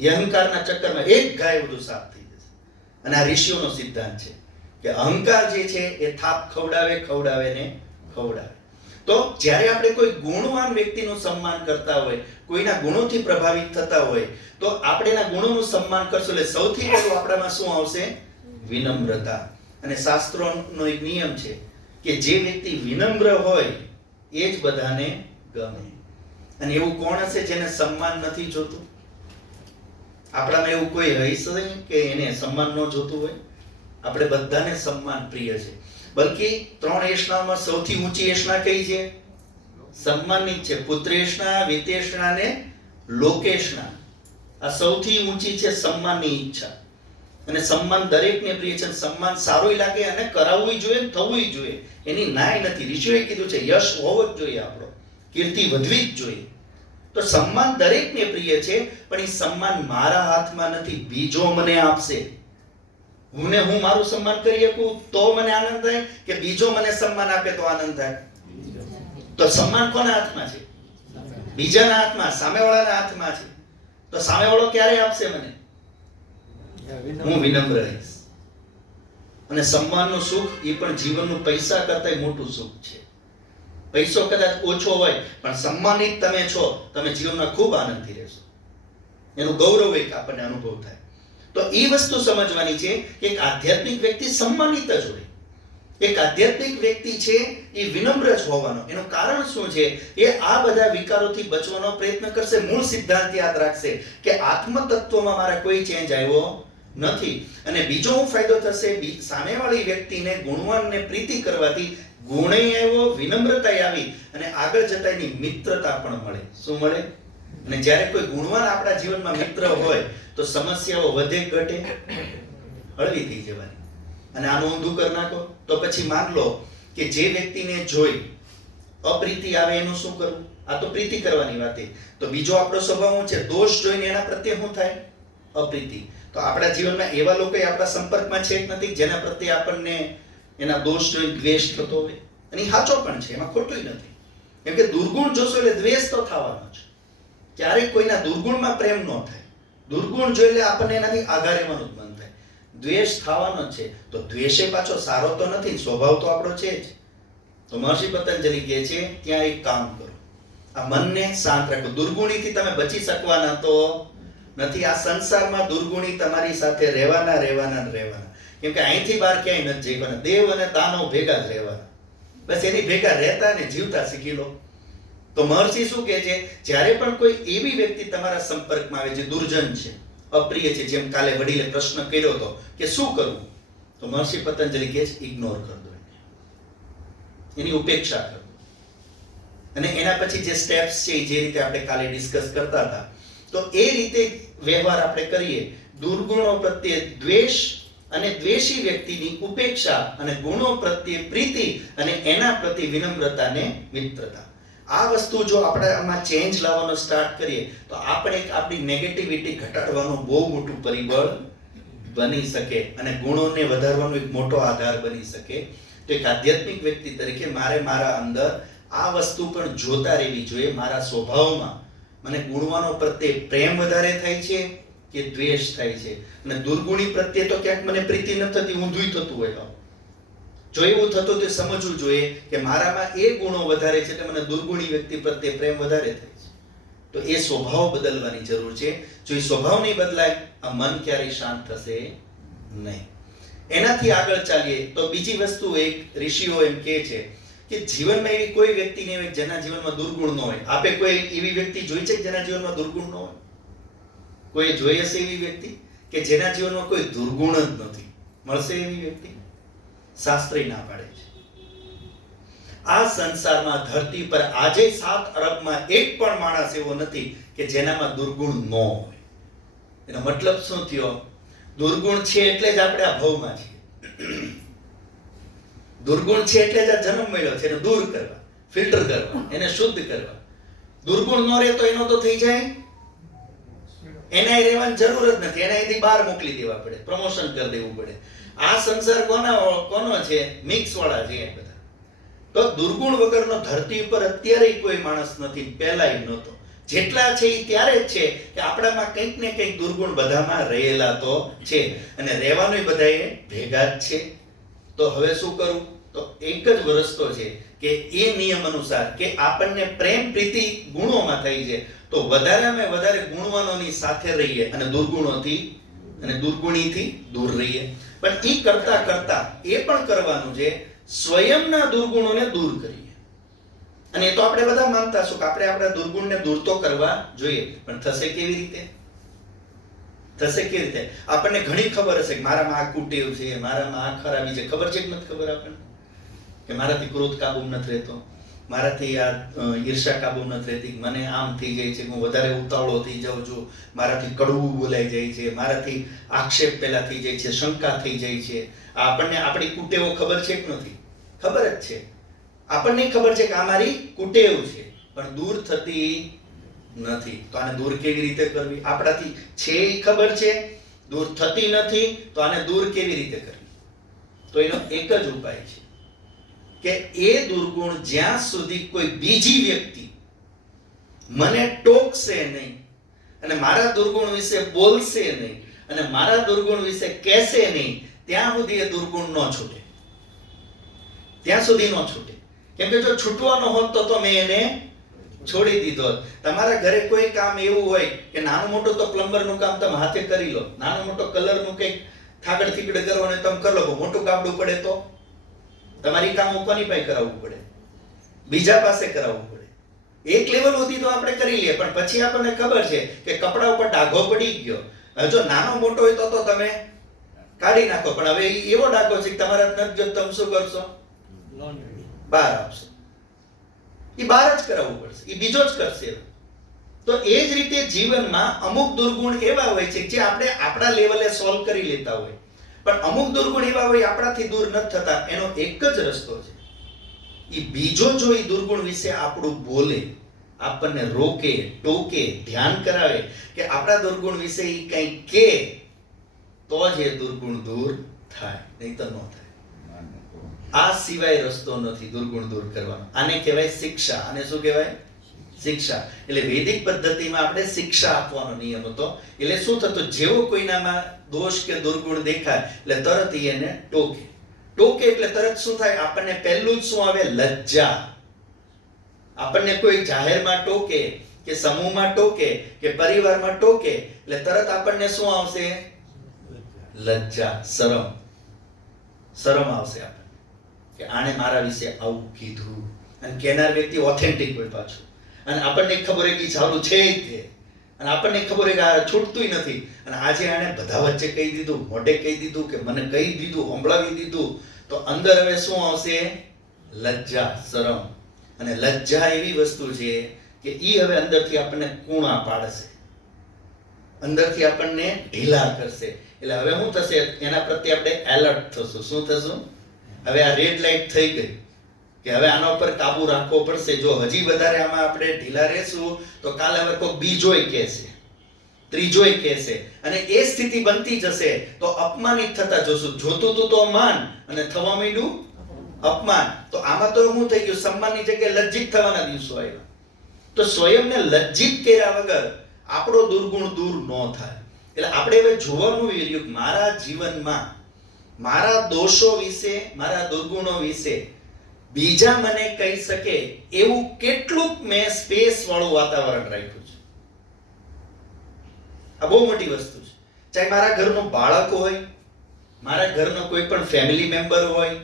એ અહંકારના ચક્કરમાં એક ગાય બધું સાફ થઈ જશે. અને આ ઋષિઓનો સિદ્ધાંત છે કે અહંકાર જે છે એ થાપ ખવડાવે ને ખવડાવે. તો જ્યારે આપણે કોઈ ગુણવાન વ્યક્તિનું સન્માન કરતા હોય, કોઈના ગુણોથી પ્રભાવિત થતા હોય, તો આપણે એના ગુણોનું સન્માન કરશું એટલે સૌથી પહેલું આપણામાં શું આવશે? વિનમ્રતા. અને શાસ્ત્રોનો એક નિયમ છે કે જે વ્યક્તિ વિનમ્ર હોય એ જ બધાને ગમે. અને એવું કોણ હશે જેને સન્માન નથી જોતું? આપણામાં એવું કોઈ હશે કે એને સન્માન ન જોતું હોય? આપણે બધાને સન્માન પ્રિય છે. બલકી 3 એષણામાં સૌથી ઊંચી એષણા કઈ છે? સન્માનની છે. પુત્રેષણા, વિતેષણા ને લોકેષણા. આ સૌથી ઊંચી છે સન્માનની ઈચ્છા. અને સન્માન દરેકને પ્રિય છે. સન્માન સારું લાગે અને કરાવવું જોઈએ, થવું જોઈએ, એની નાય નથી. ઋષિઓએ કીધું છે યશ હોવો જ જોઈએ, આપણો કીર્તિ વધવી જ જોઈએ. તો સન્માન દરેકને પ્રિય છે, પણ એ સન્માન મારા હાથમાં નથી, બીજો મને આપશે. હું મારું સન્માન કરી શકું તો મને આનંદ થાય કે બીજો મને સન્માન આપે તો આનંદ થાય? તો સન્માન કોના હાથમાં છે? બીજાના હાથમાં, સામેવાળાના હાથમાં છે. તો સામેવાળો ક્યારે આપશે મને? હું વિનમ્ર રહીશ. અને સન્માનનું સુખ એ પણ જીવનનું પૈસા કરતા મોટું સુખ છે. પૈસો કદાચ ઓછો હોય પણ સન્માનિત તમે છો, તમે જીવનમાં ખૂબ આનંદથી રહેશો. એનું ગૌરવ એક આપણને અનુભવ થાય. તો એ વસ્તુ સમજવાની છે કે એક આધ્યાત્મિક વ્યક્તિ સન્માનિત જ હોય. એક આધ્યાત્મિક વ્યક્તિ છે એ વિનમ્ર જ હોવાનો. એનું કારણ શું છે? એ આ બધા વિકારોથી બચવાનો પ્રયત્ન કરશે. મૂળ સિદ્ધાંત યાદ રાખશે કે આત્મ તત્વમાં મારા કોઈ ચેન્જ આવ્યો નથી. અને બીજો ફાયદો થશે, સામેવાળી વ્યક્તિને ગુણવાનને પ્રીતિ કરવાથી ગુણે આવ્યો, વિનમ્રતા આવી, અને આગળ જતા એની મિત્રતા પણ મળે. શું મળે? અને જ્યારે કોઈ ગુણવાન આપણા જીવનમાં મિત્ર હોય તો સમસ્યાઓ વધે ઘટે? હળવી થઈ જવાની. અને આનું ઊંધું કરી નાખો તો પછી માન લો કે જે વ્યક્તિને જોઈ અપ્રીતિ આવે એનું શું કરવું? આ તો પ્રીતિ કરવાની વાત. તો બીજો આપણો સ્વભાવ શું છે? દોષ જોઈને એના પ્રત્યે શું થાય? અપ્રીતિ. તો આપણા જીવનમાં એવા લોકો આપણા સંપર્કમાં છે કે નથી જેના પ્રત્યે આપણને એના દોષ જોઈ દ્વેષ થતો હોય? અને એ સાચો પણ છે, એમાં ખોટું નથી. કેમ કે દુર્ગુણ જોશો એટલે દ્વેષ તો થવાનો છે. ક્યારેક કોઈના દુર્ગુણમાં પ્રેમ ન થાય. દુર્ગુણ જોઈ એટલે આપણને એનાથી આઘાર રહેવાનું જ મન થાય. દ્વેષ થવાનો જ છે. તો દ્વેષે પાછો સારો તો નથી, સ્વભાવ તો આપણો છે જ. તો મહર્ષિ પતંજલિ કહે છે ત્યાં એક કામ કરો, આ મનને શાંત રાખો. દુર્ગુણીથી તમે બચી શકવાના તો નથી. આ સંસારમાં દુર્ગુણી તમારી સાથે રહેવાના. કેમ કે અહીંથી બહાર ક્યાંય નથી જઈવાના. દેવ અને દાનવ ભેગા જ રહેવાના. બસ એની ભેગા રહેતા ને જીવતા શીખી લો. તો મહર્ષિ શું કહે છે, જ્યારે પણ કોઈ એવી વ્યક્તિ તમારા સંપર્કમાં આવે જે દુર્જન છે, અપ્રિય છે, જેમ કાલે વડીલે પ્રશ્ન કર્યો હતો કે શું કરવું, તો મહર્ષિ પતંજલિ કહે છે ઇગ્નોર કરી દો, એની ઉપેક્ષા કરો. અને એના પછી જે સ્ટેપ્સ છે જે રીતે આપણે કાલે ડિસ્કસ કરતા હતા, તો એ રીતે વ્યવહાર આપણે કરીએ. દુર્ગુણો પ્રત્યે દ્વેષ અને દ્વેષી વ્યક્તિની ઉપેક્ષા, અને ગુણો પ્રત્યે પ્રીતિ, અને એના પ્રત્યે વિનમ્રતા ને મિત્રતા. આ વસ્તુ જો આપણે આમાં ચેન્જ લાવવાનો સ્ટાર્ટ કરીએ તો આપણે આપણી નેગેટિવિટી ઘટાડવાનું બહુ મોટું પરિબળ બની શકે અને ગુણોને વધારવાનો એક મોટો આધાર બની શકે. તો એક આધ્યાત્મિક વ્યક્તિ તરીકે મારે મારા અંદર આ વસ્તુ પણ જોતા રહેવી જોઈએ. મારા સ્વભાવમાં મને ગુણવાનો પ્રત્યે પ્રેમ વધારે થાય છે કે દ્વેષ થાય છે, અને દુર્ગુણી પ્રત્યે તો ક્યાંક મને પ્રીતિ ન થતી, ઊંધું થતું હોય. જો એવું થતું તો સમજવું જોઈએ કે મારામાં એ ગુણો વધારે છે એટલે મને દુર્ગુણી વ્યક્તિ પ્રત્યે પ્રેમ વધારે થાય છે. તો એ સ્વભાવ બદલવાની જરૂર છે. જો એ સ્વભાવ નહીં બદલાય, આ મન ક્યારેય શાંત થશે નહીં. એનાથી આગળ ચાલીએ તો બીજી વસ્તુ એક ઋષિઓ એમ કહે છે કે જીવનમાં એવી કોઈ વ્યક્તિ નહીં હોય જેના જીવનમાં દુર્ગુણ ન હોય. આપે કોઈ એવી વ્યક્તિ જોઈ છે જેના જીવનમાં દુર્ગુણ ન હોય? કોઈ જોઈ હશે એવી વ્યક્તિ કે જેના જીવનમાં કોઈ દુર્ગુણ જ નથી? મળશે એવી વ્યક્તિ? શાસ્ત્રી ના પાડે છે. આ સંસારમાં ધરતી પર આજે 7 અરબમાં એક પણ માણસ એવો નથી કે જેનામાં દુર્ગુણ ન હોય. એનો મતલબ શું થયો? દુર્ગુણ છે એટલે જ આપણે આ ભવમાં છીએ. દુર્ગુણ છે એટલે જ આ જન્મ મળ્યો છે. એને દૂર કરવા, ફિલ્ટર કરવા, એને શુદ્ધ કરવા. દુર્ગુણ ન રહે તો એનો તો થઈ જાય, એને રહેવાની જરૂર જ નથી. એને અહીંથી બહાર મોકલી દેવા પડે, પ્રમોશન કરી દેવું પડે. આ સંસાર કોનો છે? મિક્સ વાળા છે બધા. તો દુર્ગુણ વગરનો ધરતી ઉપર અત્યારે કોઈ માણસ નથી, પહેલાય નહોતો. જેટલા છે એ ત્યારે જ છે કે આપણામાં કંઈક ને કંઈક દુર્ગુણ બધામાં રહેલા તો છે, અને રહેવાનું બધાએ ભેગા જ છે. તો હવે શું કરવું? તો એક જ રસ્તો છે કે એ નિયમ અનુસાર કે આપણને પ્રેમ પ્રીતિ ગુણોમાં થઈ છે, તો વધારેમાં વધારે ગુણવાનોની સાથે રહીએ અને દુર્ગુણોથી અને દુર્ગુણીથી દૂર રહીએ. પણ એ કરતા કરતા એ પણ કરવાનું છે સ્વયંના દુર્ગુણોને દૂર કરીએ. અને એ તો આપણે બધા માનતા છું કે આપણે આપણા દુર્ગુણને દૂર તો કરવા જોઈએ, પણ થશે કેવી રીતે? થશે કેવી રીતે? આપણને ઘણી ખબર હશે કે મારામાં આ કુટેવ છે, મારામાં આ ખરાબી છે. ખબર છે કે નથી ખબર આપણને? કે મારાથી ક્રોધ કાબુ નથી રહેતો, મારાથી આ ઈર્ષા કાબુ નથી રહેતી, મને આમ થઈ જાય છે, હું વધારે ઉતાવળો થઈ જાઉં છું, મારાથી કડવું બોલાઈ જાય છે, મારાથી આક્ષેપ પેલા થઈ જાય છે, શંકા થઈ જાય છે. આપણને આપણી કુટેવો ખબર છે કે નથી? ખબર જ છે. આપણને ખબર છે કે આ મારી કુટેવ છે, પણ દૂર થતી નથી. તો આને દૂર કેવી રીતે કરવી? આપણાથી છે એ ખબર છે, દૂર થતી નથી, તો આને દૂર કેવી રીતે કરવી? તો એનો એક જ ઉપાય છે કે એ દુર્ગુણ જ્યાં સુધી કોઈ બીજી વ્યક્તિ મને ટોકશે નહીં અને મારા દુર્ગુણ વિશે બોલશે નહીં અને મારા દુર્ગુણ વિશે કહેશે નહીં, ત્યાં સુધી એ દુર્ગુણ ન છૂટે. ત્યાં સુધી ન છૂટે. કેમ કે જો છૂટવાનો હોત તો મેં એને છોડી દીધો. તમારા ઘરે કોઈ કામ એવું હોય કે નાનું મોટું તો પ્લમ્બરનું કામ તમે હાથે કરી લો, નાનો મોટો કલરનું કંઈક થાગડ થીગડ કરવાનું તમે કરી લો, મોટું કાપડું પડે તો તમારી કામ કોની પાસે કરાવવું પડે? બીજા પાસે કરાવવું પડે. એક લેવલ સુધી તો આપણે કરી લઈએ, પણ પછી આપણને ખબર છે કે કપડા ઉપર ડાઘો પડી ગયો. જો નાનો મોટો હોય તો તમે કાઢી નાખો, પણ હવે એવો ડાઘો છે કે તમારા નથી જો, તમે શું કરશો? બહાર આવશે. એ બહાર જ કરાવવું પડશે, એ બીજો જ કરશે. તો એ જ રીતે જીવનમાં અમુક દુર્ગુણ એવા હોય છે જે આપણે આપણા લેવલે સોલ્વ કરી લેતા હોય, પણ અમુક દુર્ગુણ એવા હોય આપણાથી દૂર નથી થતા. એનો એક જ રસ્તો છે, એ બીજો જો એ દુર્ગુણ વિશે આપણું બોલે આપણને રોકે, ટોકે, ધ્યાન કરાવે કે આપણા દુર્ગુણ વિશે ઈ કંઈ કે તો જ એ દુર્ગુણ દૂર થાય, નહીં તો ન થાય. આ સિવાય રસ્તો નથી દુર્ગુણ દૂર કરવાનો. આને કહેવાય શિક્ષા. આને શું કહેવાય? શિક્ષા. એટલે વૈદિક પદ્ધતિમાં આપણે શિક્ષા આપવાનો નિયમ હતો. એટલે શું થતું, જેવો કોઈનામાં દોષ કે દુર્ગુણ દેખાય એટલે તરત ઈ એને ટોકે. ટોકે એટલે તરત શું થાય, આપણને પહેલું જ શું આવે? લજ્જા. આપણને કોઈ જાહેરમાં ટોકે કે સમૂહમાં ટોકે કે પરિવારમાં ટોકે એટલે તરત આપણને શું આવશે? લજ્જા, શરમ. શરમ આવશે આપણને કે આણે મારા વિશે આવું કીધું. અને કહેનાર વ્યક્તિ ઓથેન્ટિક હોય પાછું, અને આપણને ખબર હોય કે ચાલુ છે જ તે, અને આપણને ખબર હોય કે આ છૂટતું નથી, અને આજે આણે બધા વચ્ચે કહી દીધું, મોઢે કહી દીધું કે મને કહી દીધું, સંભળાવી દીધું, તો અંદર હવે શું આવશે? લજ્જા, શરમ. અને લજ્જા એવી વસ્તુ છે કે ઈ હવે અંદરથી આપણને કૂણા પાડશે, અંદરથી આપણને ઢીલા કરશે. એટલે હવે શું થશે? એના પ્રત્યે આપણે એલર્ટ થશું. શું થશું? હવે આ રેડ લાઈટ થઈ ગઈ કે હવે આના ઉપર કાબુ રાખવો પડશે. જો હજી વધારે આમાં આપણે ઢીલા રહેશું તો કાલે હવે કોઈ બીજોય કહેશે, ત્રીજોય કહેશે, અને એ સ્થિતિ બનતી જશે તો અપમાનિત થતા જશું. જોતું તું તો માન, અને થવા માંડ્યું અપમાન. તો આમાં તો શું થઈ ગયું? સન્માનની જગ્યાએ લજ્જિત થવાના દિવસો આવ્યા. તો સ્વયંને લજ્જિત કર્યા વગર આપણો દુર્ગુણ દૂર ન થાય. એટલે આપણે હવે જોવાનું રહ્યું કે મારા જીવનમાં મારા દોષો વિશે, મારા દુર્ગુણો વિશે બીજા મને કહી શકે એવું કેટલુંક મેં સ્પેસ વાળું વાતાવરણ રાખ્યું છે. આ બહુ મોટી વસ્તુ છે. ચાહે મારા ઘરનો બાળક હોય, મારા ઘરનો કોઈ પણ ફેમિલી મેમ્બર હોય,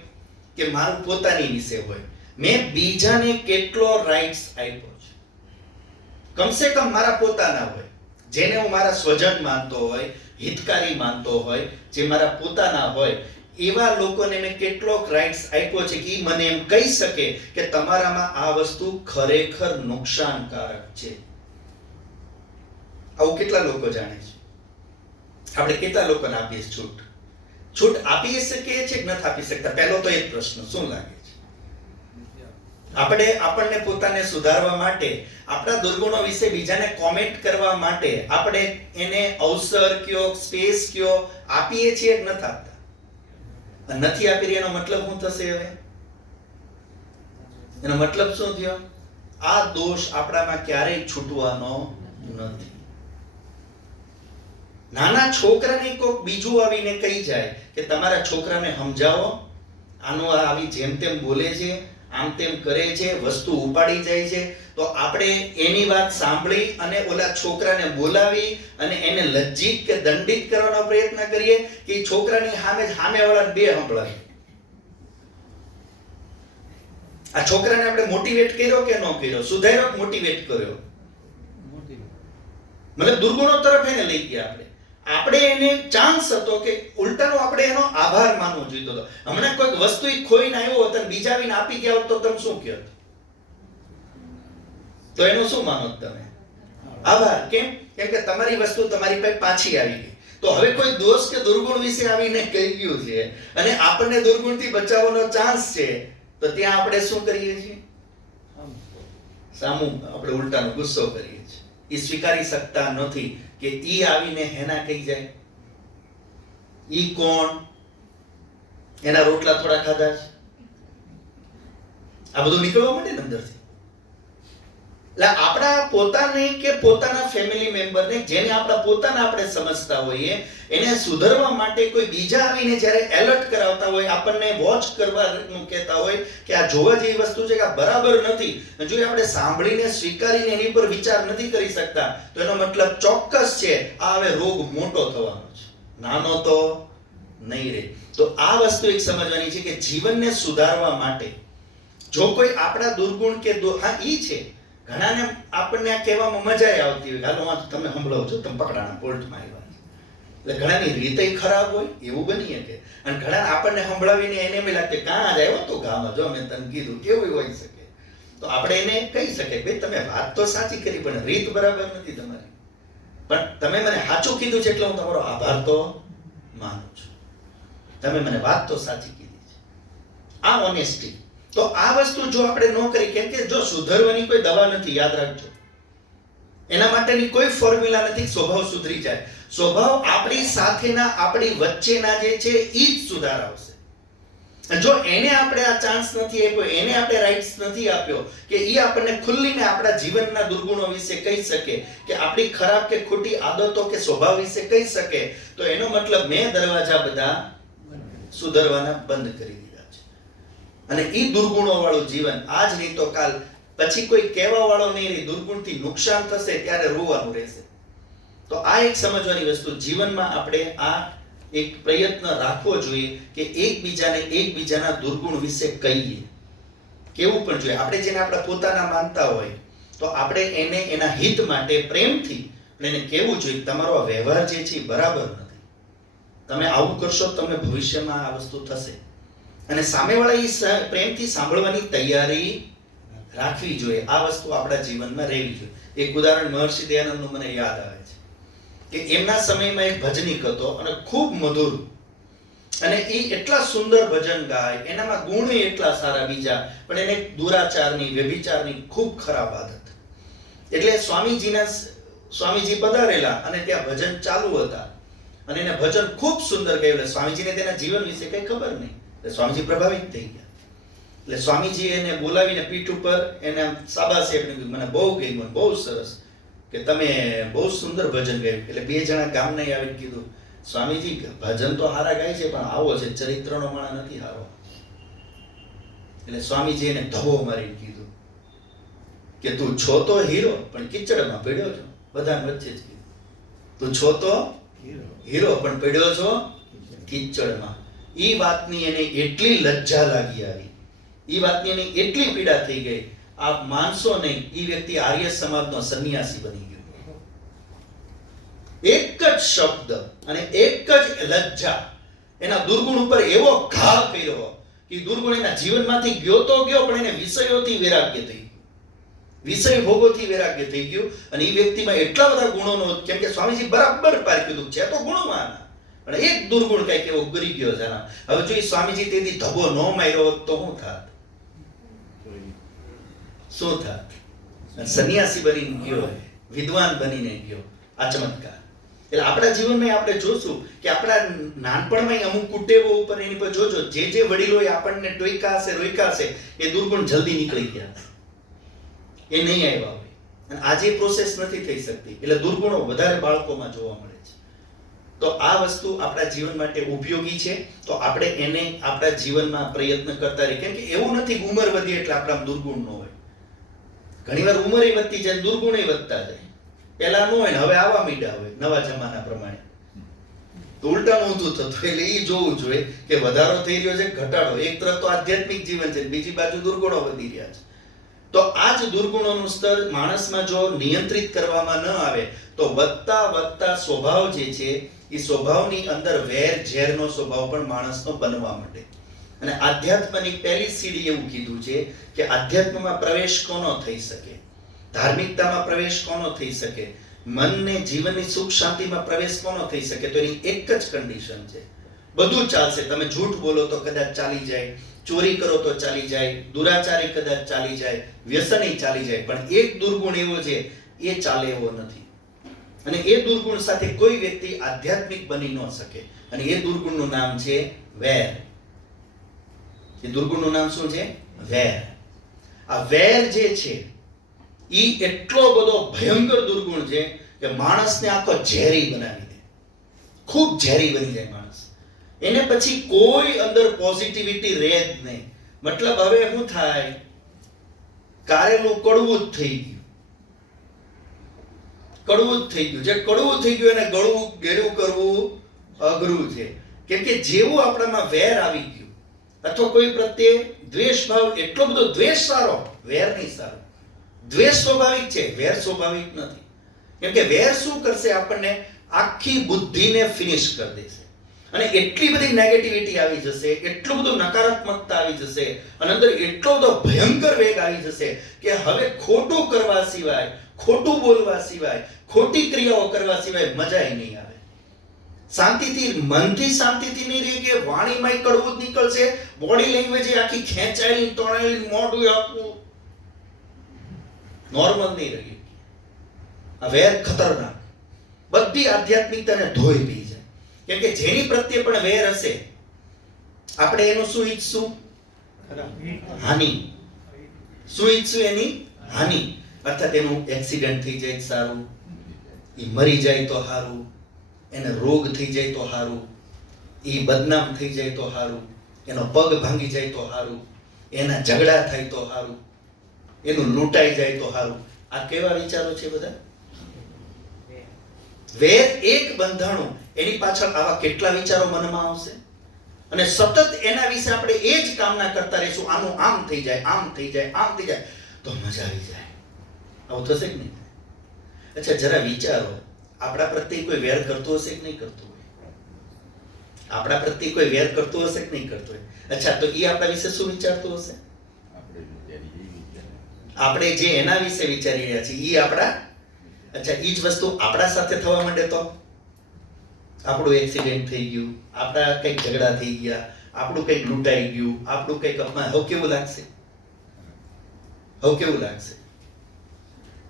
કે મારું પોતાની વિશે હોય, મેં બીજાને કેટલો રાઇટ્સ આપ્યો છે. કમસે કમ મારા પોતાના હોય, જેને હું મારા સ્વજન માનતો હોય, હિતકારી માનતો હોય, જે મારા પોતાના હોય, એવા લોકોને મેં કેટલોક રાઇટ્સ આપ્યો છે કે ઈ મને એમ કહી શકે કે તમારામાં આ વસ્તુ ખરેખર નુકસાનકારક છે. આવું કેટલા લોકો જાણે છે? આપણે કેટલા લોકોને આપીએ છૂટ? છૂટ આપી શકીએ છીએ કે નથી આપી શકતા? પહેલો તો એક પ્રશ્ન, શું લાગે છે? આપણને પોતાને સુધારવા માટે, આપણા દુર્ગુણો વિશે બીજાને કોમેન્ટ કરવા માટે આપણે એને અવસર કયો, સ્પેસ કયો આપીએ છીએ કે નથી આપતા? નથી આપી રહ્યા એનો મતલબ શું થશે? હવે એનો મતલબ શું થયો? આ દોષ આપણામાં ક્યારેય છૂટવાનો નથી. નાના છોકરાને કોઈક બીજું આવીને કહી જાય કે તમારા છોકરાને સમજાવો, આનો આવી જેમ તેમ બોલે છે, આમ તેમ કરે છે, વસ્તુ ઉપાડી જાય છે, તો આપણે એની વાત સાંભળી અને ઓલા છોકરાને બોલાવી અને એને લજ્જિત કે દંડિત કરવાનો પ્રયત્ન કરીએ કે છોકરાની સામેવાળા બે સંભળાય. આ છોકરાને આપણે મોટિવેટ કર્યો કે ન કર્યો? સુધાર્યો કે મોટિવેટ કર્યો? મતલબ દુર્ગુણો તરફ એને લઈ ગયા. આપણે એને ચાન્સ હતો કે ઉલટાનો આપણે એનો આભાર માનવો જોઈતો હતો. હમણાં કોઈક વસ્તુ ખોઈને આવ્યો હોત અને બીજા આવીને આપી ગયા હોત તો તમે શું કહો? તો એનો શું માનો તમે? આભાર. કેમ? કેમ કે તમારી વસ્તુ તમારી પાસે પાછી આવી ગઈ. તો હવે કોઈ દોષ કે દુર્ગુણ વિશે આવીને કહી ગયું છે અને આપણને દુર્ગુણથી બચાવવાનો ચાન્સ છે, તો ત્યાં આપણે શું કરીએ છીએ? સામું આપણે ઉલટાનો ગુસ્સો કરીએ છીએ. એ સ્વીકારી શકતા નથી કે ઈ આવીને હેના કહી જાય. ઈ કોણ? એના રોટલા થોડા ખાધા છે? આ બધું નીકળવા માંડે ને અંદરથી. એટલે આપણા પોતાને કે પોતાના ફેમિલી મેમ્બરને, જેને આપણા પોતાના આપણે સમજતા હોઈએ, એને સુધારવા માટે કોઈ બીજા આવીને જ્યારે એલર્ટ કરાવતા હોય, આપણને વોચ કરવાનું કહેતા હોય કે આ જોવા જેવી વસ્તુ છે કે આ બરાબર નથી, જો આપણે સાંભળીને સ્વીકારીને એની પર વિચાર નથી કરી શકતા, તો એનો મતલબ ચોક્કસ છે આ હવે રોગ મોટો થવાનો છે, નાનો તો નહીં રહે. તો આ વસ્તુ એક સમજવાની છે કે જીવનને સુધારવા માટે જો કોઈ આપણા દુર્ગુણ કે હા ઈ છે, ઘણાને આપણને આ કહેવામાં મજા આવતી હોય, હાલો આ તમે સંભળાવો છો, તમે પકડાણા કોર્ટમાં આવ્યા. એટલે ઘણાની રીતે ખરાબ હોય એવું બની શકે, અને ઘણા આપણને સંભળાવીને એને એમ લાગે કાં જ આવ્યો તો ગામમાં, જો મેં તને કીધું, કેવું હોઈ શકે. તો આપણે એને કહી શકીએ ભાઈ તમે વાત તો સાચી કરી પણ રીત બરાબર નથી તમારી, પણ તમે મને સાચું કીધું છે એટલે હું તમારો આભાર તો માનું છું, તમે મને વાત તો સાચી કીધી છે. આ ઓનેસ્ટી, તો આ વસ્તુ જો આપણે ન કરી, કેમ કે જો સુધરવાની કોઈ દવા નથી, યાદ રાખજો, એના માટેની કોઈ ફોર્મ્યુલા નથી સ્વભાવ સુધરી જાય. સ્વભાવ આપણી સાથેના, આપણી વચ્ચેના જે છે એ જ સુધાર આવશે. જો એને આપણે આ ચાન્સ નથી આપ્યો, એને આપણે રાઇટ્સ નથી આપ્યો કે એ આપણને ખુલ્લીને આપણા જીવનના દુર્ગુણો વિશે કહી શકે, કે આપણી ખરાબ કે ખોટી આદતો કે સ્વભાવ વિશે કહી શકે, તો એનો મતલબ મેં દરવાજા બધા સુધરવાના બંધ કરી દીધા છે. અને એ દુર્ગુણો વાળું જીવન આજ નહીં તો કાલ, પછી કોઈ કહેવા વાળો નહીં રહે, દુર્ગુણથી નુકસાન થશે ત્યારે રોવાનું રહેશે. તો આ એક સમજવાની વસ્તુ, જીવનમાં આપણે આ એક પ્રયત્ન રાખવો જોઈએ કે એકબીજાના દુર્ગુણ વિશે કહીએ, કેવું પણ જોઈએ. આપણે જેને આપણા પોતાના માનતા હોય તો આપણે એને એના હિત માટે પ્રેમથી એને કહેવું જોઈએ, તમારો આ વ્યવહાર જે છે બરાબર નથી, તમે આવું કરશો તમે ભવિષ્યમાં આ વસ્તુ થશે. અને સામેવાળા એ પ્રેમથી સાંભળવાની તૈયારી રાખવી જોઈએ. આ વસ્તુ આપણા જીવનમાં રહેવી જોઈએ. એક ઉદાહરણ મહર્ષિ દયાનંદનું મને યાદ આવે છે કે એમના સમયમાં એક ભજનીક હતો અને ખૂબ મધુર, અને એ એટલા સુંદર ભજન ગાય, એનામાં ગુણ એટલા સારા બીજા, પણ એને દુરાચારની, વ્યભિચારની ખૂબ ખરાબ આદત. એટલે સ્વામીજી પધારેલા અને ત્યાં ભજન ચાલુ હતા અને એને ભજન ખૂબ સુંદર ગાયું. સ્વામીજીને તેના જીવન વિશે કઈ ખબર નહીં, એટલે સ્વામીજી પ્રભાવિત થઈ ગયા. એટલે સ્વામીજી એને બોલાવીને પીઠ ઉપર એને શાબાશી આપી, મને બહુ ગમ્યું, બહુ સરસ, કે તમે બહુ સુંદર ભજન ગાયું. એટલે બે જણા ગામના આવીને કીધું, સ્વામીજી ભજન તો હારા ગાય છે પણ આવો છે, ચરિત્રનો માણસ નથી હારો. એટલે સ્વામીજી એને ધબો મારીને કીધું કે તું છો તો હીરો પણ કિચડમાં પડ્યો છો. બધા વચ્ચે જ કીધું, તું છો તો હીરો પણ પડ્યો છો કિચડમાં. ઈ વાતની એને એટલી લજ્જા લાગી આવી, ઈ વાતની એને એટલી પીડા થઈ ગઈ, આપ માનશો નહીં, ઈ વ્યક્તિ આર્ય સમાજનો સંન્યાસી બની ગયો. એક જ શબ્દ અને એક જ લજ્જા એના દુર્ગુણ ઉપર એવો ઘા કર્યો કે દુર્ગુણ એના જીવનમાંથી ગયો તો ગયો, પણ એને વિષયોથી વૈરાગ્ય થઈ ગયું, વિષય ભોગોથી વૈરાગ્ય થઈ ગયું. અને એ વ્યક્તિમાં એટલા બધા ગુણોનો, કેમ કે સ્વામીજી બરાબર પારખી દીધું છે તો ગુણવાન, પણ એક દુર્ગુણ કઈક એવો ઉગરી ગયો છે. હવે જો સ્વામીજી તેથી ધબો ન માર્યો તો શું થાત? શું થાત? સંન્યાસી બનીને ગયો, વિદ્વાન બનીને ગયો. આ ચમત્કાર. એટલે આપણા જીવનમાં આપણે જોશું કે આપણા નાનપણમાં અમુક કુટેવો ઉપર એની પર જોજો, જે વડીલોએ આપણને ટોયકા હશે, રોક્યા હશે, એ દુર્ગુણ જલ્દી નીકળી ગયા, એ નહીં આવ્યા હોય. અને આજે પ્રોસેસ નથી થઈ શકતી, એટલે દુર્ગુણો વધારે બાળકોમાં જોવા મળે છે. તો આ વસ્તુ આપણા જીવન માટે ઉપયોગી છે, તો આપણે એને આપણા જીવનમાં પ્રયત્ન કરતા રહીએ. કેમ કે એવું નથી કે ઉંમર વધી એટલે આપણા દુર્ગુણ ન હોય. ઘણીવાર ઉંમરે વધતી જાય, દુર્ગુણે વધતા જાય. પહેલા ન હોય ને હવે આવા મીડા હોય નવા જમાના પ્રમાણે, તો ઉલટાનું ઊંધું થતું. એટલે એ જોવું જોઈએ કે વધારો થઈ રહ્યો છે, ઘટાડો. એક તરફ તો આધ્યાત્મિક જીવન છે, બીજી બાજુ દુર્ગુણો વધી રહ્યા છે. તો આ જ દુર્ગુણોનું સ્તર માણસમાં જો નિયંત્રિત કરવામાં ન આવે તો વધતા સ્વભાવ જે છે એ સ્વભાવની અંદર વેર ઝેરનો સ્વભાવ પણ માણસનો બનવા માંડે. અને આધ્યાત્મની પહેલી સીડી એવું કીધું છે કે આધ્યાત્મમાં પ્રવેશ કોનો થઈ શકે, ધાર્મિકતામાં પ્રવેશ કોનો થઈ શકે, મનને જીવનની સુખ શાંતિમાં પ્રવેશ કોનો થઈ શકે, તો એની એક જ કન્ડિશન છે, બધું ચાલશે. તમે જૂઠ બોલો તો કદાચ ચાલી જાય, ચોરી કરો તો ચાલી જાય, દુરાચારી કદાચ ચાલી જાય, વ્યસની ચાલી જાય, પણ એક દુર્ગુણ એવો છે એ ચાલે એવો નથી. અને એ દુર્ગુણ સાથે કોઈ વ્યક્તિ આધ્યાત્મિક બની ન શકે. અને એ દુર્ગુણનું નામ છે વેર. એ દુર્ગુણનું નામ શું છે? વેર. આ વેર જે છે એ એટલો બધો ભયંકર દુર્ગુણ છે કે માણસને આખો ઝેરી બનાવી દે, ખૂબ ઝેરી બની જાય માણસ. એને પછી કોઈ અંદર પોઝિટિવિટી રહે જ નહીં. મતલબ હવે શું થાય, કારેલું કડવું જ થઈ ગયું, કડવું જ થઈ ગયું. જે કડવું થઈ ગયું એને ગળવું ઘેરું કરવું અઘરું છે. કેમ કે જેવું આપણામાં વેર આવી ગયું, અથવા કોઈ પ્રત્યે દ્વેષ ભાવ, એટલો બધો દ્વેષ સારો, વેર નહીં સારો. દ્વેષ સ્વાભાવિક છે, વેર સ્વાભાવિક નથી. કેમ કે વેર શું કરશે, આપણને આખી બુદ્ધિને ફિનિશ કરી દેશે. અને એટલી બધી નેગેટિવિટી આવી જશે, એટલું બધું નકારાત્મકતા આવી જશે, અને અંદર એટલો બધો ભયંકર વેગ આવી જશે કે હવે ખોટું કરવા સિવાય, ખોટું બોલવા સિવાય, ખોટી ક્રિયાઓ કરવા સિવાય મજા નહીં આવે. શાંતિથી, મનથી શાંતિથી નહીં રહી કે વાણીમાં કડવું જ નીકળશે, બોડી લેંગ્વેજ આખી ખેંચાયેલી તણાયેલી, મોઢું આખું નોર્મલ નહીં રહી. આ વેર ખતરનાક, બધી આધ્યાત્મિકતાને ધોઈ પી જાય. કેમ કે જેની પ્રત્યે પણ વેર હશે, આપણે એનું શું ઈચ્છશું? હાનિ. શું ઈચ્છશું? એની હાનિ. અર્થાત એનું એક્સિડન્ટ થઈ જાય સારું, એ મરી જાય તો સારું, એને રોગ થઈ જાય તો સારું, એ બદનામ થઈ જાય તો સારું, એનો પગ ભાંગી જાય તો સારું, એના ઝઘડા થાય તો સારું, એનું લૂંટાઈ જાય તો સારું. આ કેવા વિચારો છે બધા? વેર એક બંધાણું, એની પાછળ આવા કેટલા વિચારો મનમાં આવશે, અને સતત એના વિશે આપણે એ જ કામના કરતા રહીશું. આનું આમ થઈ જાય, આમ થઈ જાય, આમ થઈ જાય તો મજા આવી જાય. આવું થશે કે નહીં? અચ્છા, જરા વિચારો, આપણા પ્રત્યે કોઈ વેર કરતું હશે કે નહીં કરતું હોય? આપણા પ્રત્યે કોઈ વેર કરતું હશે કે નહીં કરતું હોય? અચ્છા, તો એ આપણા વિશે શું વિચારતું હશે? આપણે જે એના વિશે વિચારી રહ્યા છીએ એ આપણા, અચ્છા, એ જ વસ્તુ આપણા સાથે થવા માંડે તો આપણું એક્સિડન્ટ થઈ ગયું, આપણા કંઈક ઝઘડા થઈ ગયા, આપણું કંઈક લૂંટાઈ ગયું, આપણું કંઈક અપમાન, હવે કેવું લાગશે? હવે કેવું લાગશે?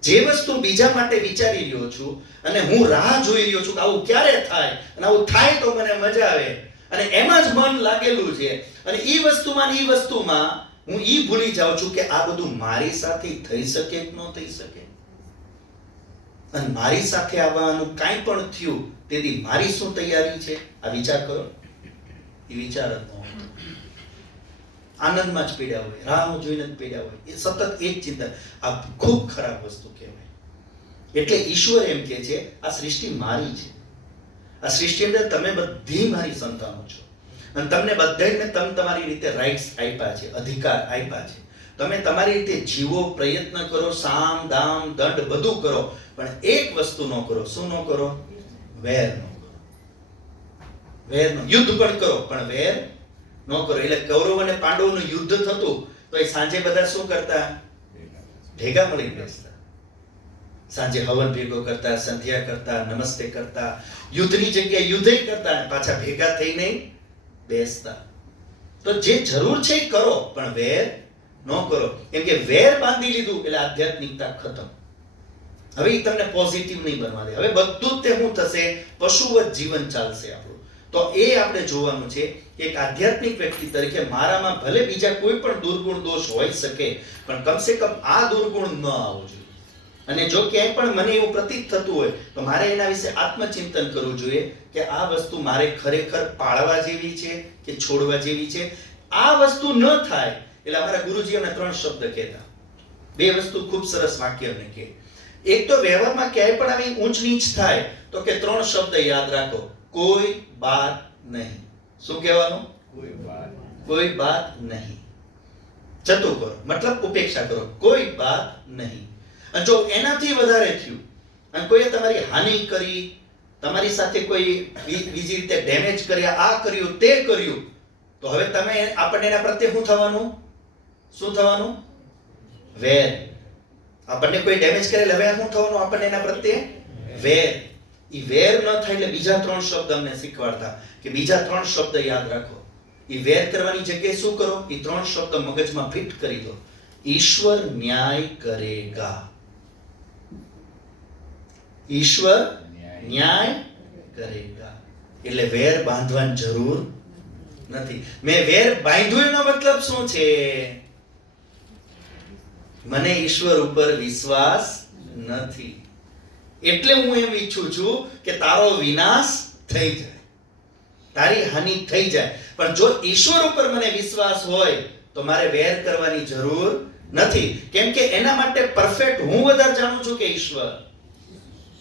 જે વસ્તુ બીજા માટે વિચારી રહ્યો છું અને હું રાહ જોઈ રહ્યો છું કે આવું ક્યારે થાય, અને આવું થાય તો મને મજા આવે, અને એમાં જ મન લાગેલું છે, અને એ વસ્તુમાં હું ઈ ભૂલી જાઉં છું કે આ બધું મારી સાથે થઈ શકે કે ન થઈ શકે. અને મારી સાથે આવવાનું કાંઈ પણ થયું તેથી મારી શું તૈયારી છે? આ વિચાર કરો. એ વિચાર જ ન હોય, આનંદમાં જ પીડ્યા હોય, રાહ જોઈને જ પીડ્યા હોય, એ સતત એ જ ચિંતા. આ ખૂબ ખરાબ વસ્તુ કહેવાય. એટલે ઈશ્વર એમ કહે છે આ સૃષ્ટિ મારી છે, આ સૃષ્ટિ અંદર તમે બધી મારી સંતાનો છો, અને તમને બધાને તમે તમારી રીતે રાઇટ્સ આપ્યા છે, અધિકાર આપ્યા છે. તમે તમારી રીતે જીવો, પ્રયત્ન કરો, સામ દામ દંડ બધું કરો, પણ એક વસ્તુ ન કરો. શું ન કરો? વેર ન કરો. વેર ન, યુદ્ધ પણ કરો પણ વેર ન કરો. એટલે કૌરવ અને પાંડવોનું યુદ્ધ થતું તો એ સાંજે બધા શું કરતા? ભેગા મળી બેસતા. સાંજે હવન ભેગો કરતા, સંધ્યા કરતા, નમસ્તે કરતા, યુદ્ધની જગ્યાએ યુદ્ધ કરતા, અને પાછા ભેગા થઈને બેસતા. તો જે જરૂર છે એ કરો, પણ વેર ન કરો. કેમ કે વેર બાંધી લીધું એટલે આધ્યાત્મિકતા ખતમ. હવે એ તમને પોઝિટિવ નહીં બનવા દે. હવે બધું જ તે શું થશે? પશુવત જીવન ચાલશે આપણું. તો એ આપણે જોવાનું છે કે એક આધ્યાત્મિક વ્યક્તિ તરીકે મારામાં ભલે બીજા કોઈ પણ દુર્ગુણ દોષ હોઈ શકે, પણ કમસે કમ આ દુર્ગુણ ન આવવું જોઈએ. અને જો ક્યાંય પણ મને એવું પ્રતીત થતું હોય તો મારે એના વિશે આત્મચિંતન કરવું જોઈએ કે આ વસ્તુ મારે ખરેખર પાળવા જેવી છે કે છોડવા જેવી છે. આ વસ્તુ ન થાય એટલે અમારા ગુરુજી અમને 3 શબ્દ કહેતા. 2 વસ્તુ ખૂબ સરસ વાક્ય અમને કહે. એક તો વ્યવહારમાં ક્યાંય પણ આવી ઊંચ નીચ થાય તો કે 3 શબ્દ યાદ રાખો. કોઈ બાત નહીં. શું કહેવાનું? કોઈ બાત નહીં. ચતુ કરો, મતલબ ઉપેક્ષા કરો. કોઈ બાત નહીં. અને જો એનાથી વધારે થયું અને કોઈએ તમારી હાનિ કરી, તમારી સાથે કોઈ બીજી રીતે ડેમેજ કર્યા, આ કર્યું તે કર્યું, તો હવે તમે આપણને એના પ્રત્યે શું થવાનું? શું થવાનું? વેર. આપણને કોઈ ડેમેજ કરેલ, હવે શું થવાનું આપણને એના પ્રત્યે? વેર. એ વેર ન થાય એટલે બીજા 3 શબ્દ અમને શીખવાડતા કે બીજા 3 શબ્દ યાદ રાખો. એ વેર કરવાની જગ્યાએ શું કરો? એ 3 શબ્દ મગજમાં ફિટ કરી દો. ઈશ્વર ન્યાય કરેગા. ઈશ્વર ન્યાય કરેગા. એટલે વેર બાંધવાની જરૂર નથી. મેં વેર બાંધ્યું એનો મતલબ શું છે? મને ઈશ્વર ઉપર વિશ્વાસ નથી, એટલે હું એમ ઈચ્છું છું કે તારો વિનાશ થઈ જાય, તારી હાનિ થઈ જાય. પણ જો ઈશ્વર ઉપર મને વિશ્વાસ હોય તો મારે વેર કરવાની જરૂર નથી. કેમ કે એના માટે પરફેક્ટ હું વધારે જાણું છું કે ઈશ્વર.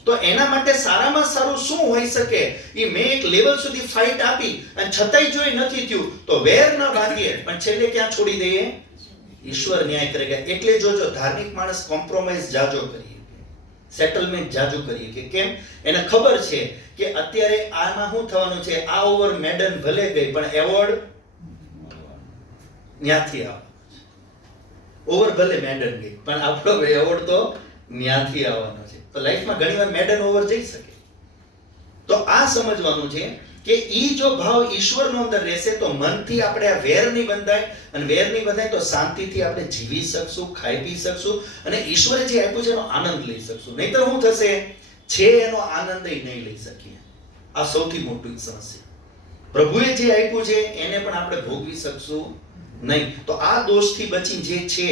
તો એના માટે સારામાં સારું શું હોઈ શકે? એ મેં એક લેવલ સુધી ફાઇટ આપી અને છતાંય જો નથી થયું તો વેર ન બાંધીએ, પણ છેલ્લે ક્યાં છોડી દઈએ? ઈશ્વર ન્યાય કરેગા. એટલે જોજો, ધાર્મિક માણસ કોમ્પ્રોમાઇઝ જાજો કરીએ, સેટલમેન્ટ જાજુ કરીએ. કે કેમ? એને ખબર છે કે અત્યારે આમાં શું થવાનું છે. આ ઓવર મેડન ભલે ગઈ પણ એવોર્ડ ન્યાથી આવે. ઓવર ભલે મેડન ગઈ પણ આપણો એવોર્ડ તો ન્યાથી આવવાનો છે. તો લાઈફમાં ઘણીવાર મેડન ઓવર જઈ શકે, તો આ સમજવાનું છે કે ઈ જો ભાવ ઈશ્વરનો અંદર રહેશે તો મનથી આપણે આ વેર નહીં બંધાય, અને વેર નહીં બંધાય તો શાંતિથી આપણે જીવી શકશું, ખાઈ પી શકશું, અને ઈશ્વરે જે આપ્યું છે એનો આનંદ લઈ શકશું. નહીતર શું થશે? છે એનો આનંદ નહીં લઈ શકીએ. આ સૌથી મોટી સમસ્યા. પ્રભુએ જે આપ્યું છે એને પણ આપણે ભોગવી શકશું નહીં. તો આ દોષથી બચી જે છે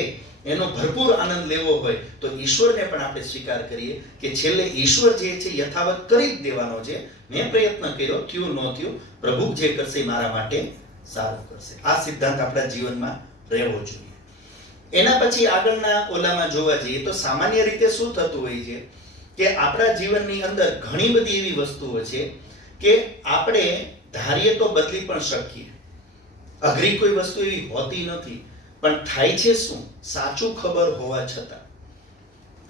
એનો ભરપૂર આનંદ લેવો હોય તો ઈશ્વરને પણ આપણે સ્વીકાર કરીએ કે છેલ્લે ઈશ્વર જે છે યથાવત કરી જ દેવાનો છે. મેં પ્રયત્ન કર્યો, થયું ન થયું, પ્રભુ જે કરશે મારા માટે સારું કરશે. આ સિદ્ધાંત આપણા જીવનમાં રહેવો જોઈએ. એના પછી આગળના ઓલામાં જોવા જઈએ તો સામાન્ય રીતે શું થતું હોય છે કે આપણા જીવનની અંદર ઘણી બધી એવી વસ્તુઓ છે કે આપણે ધારીએ તો બદલી પણ શકીએ. અઘરી કોઈ વસ્તુ એવી હોતી નથી, પણ થાય છે શું? સાચું ખબર હોવા છતાં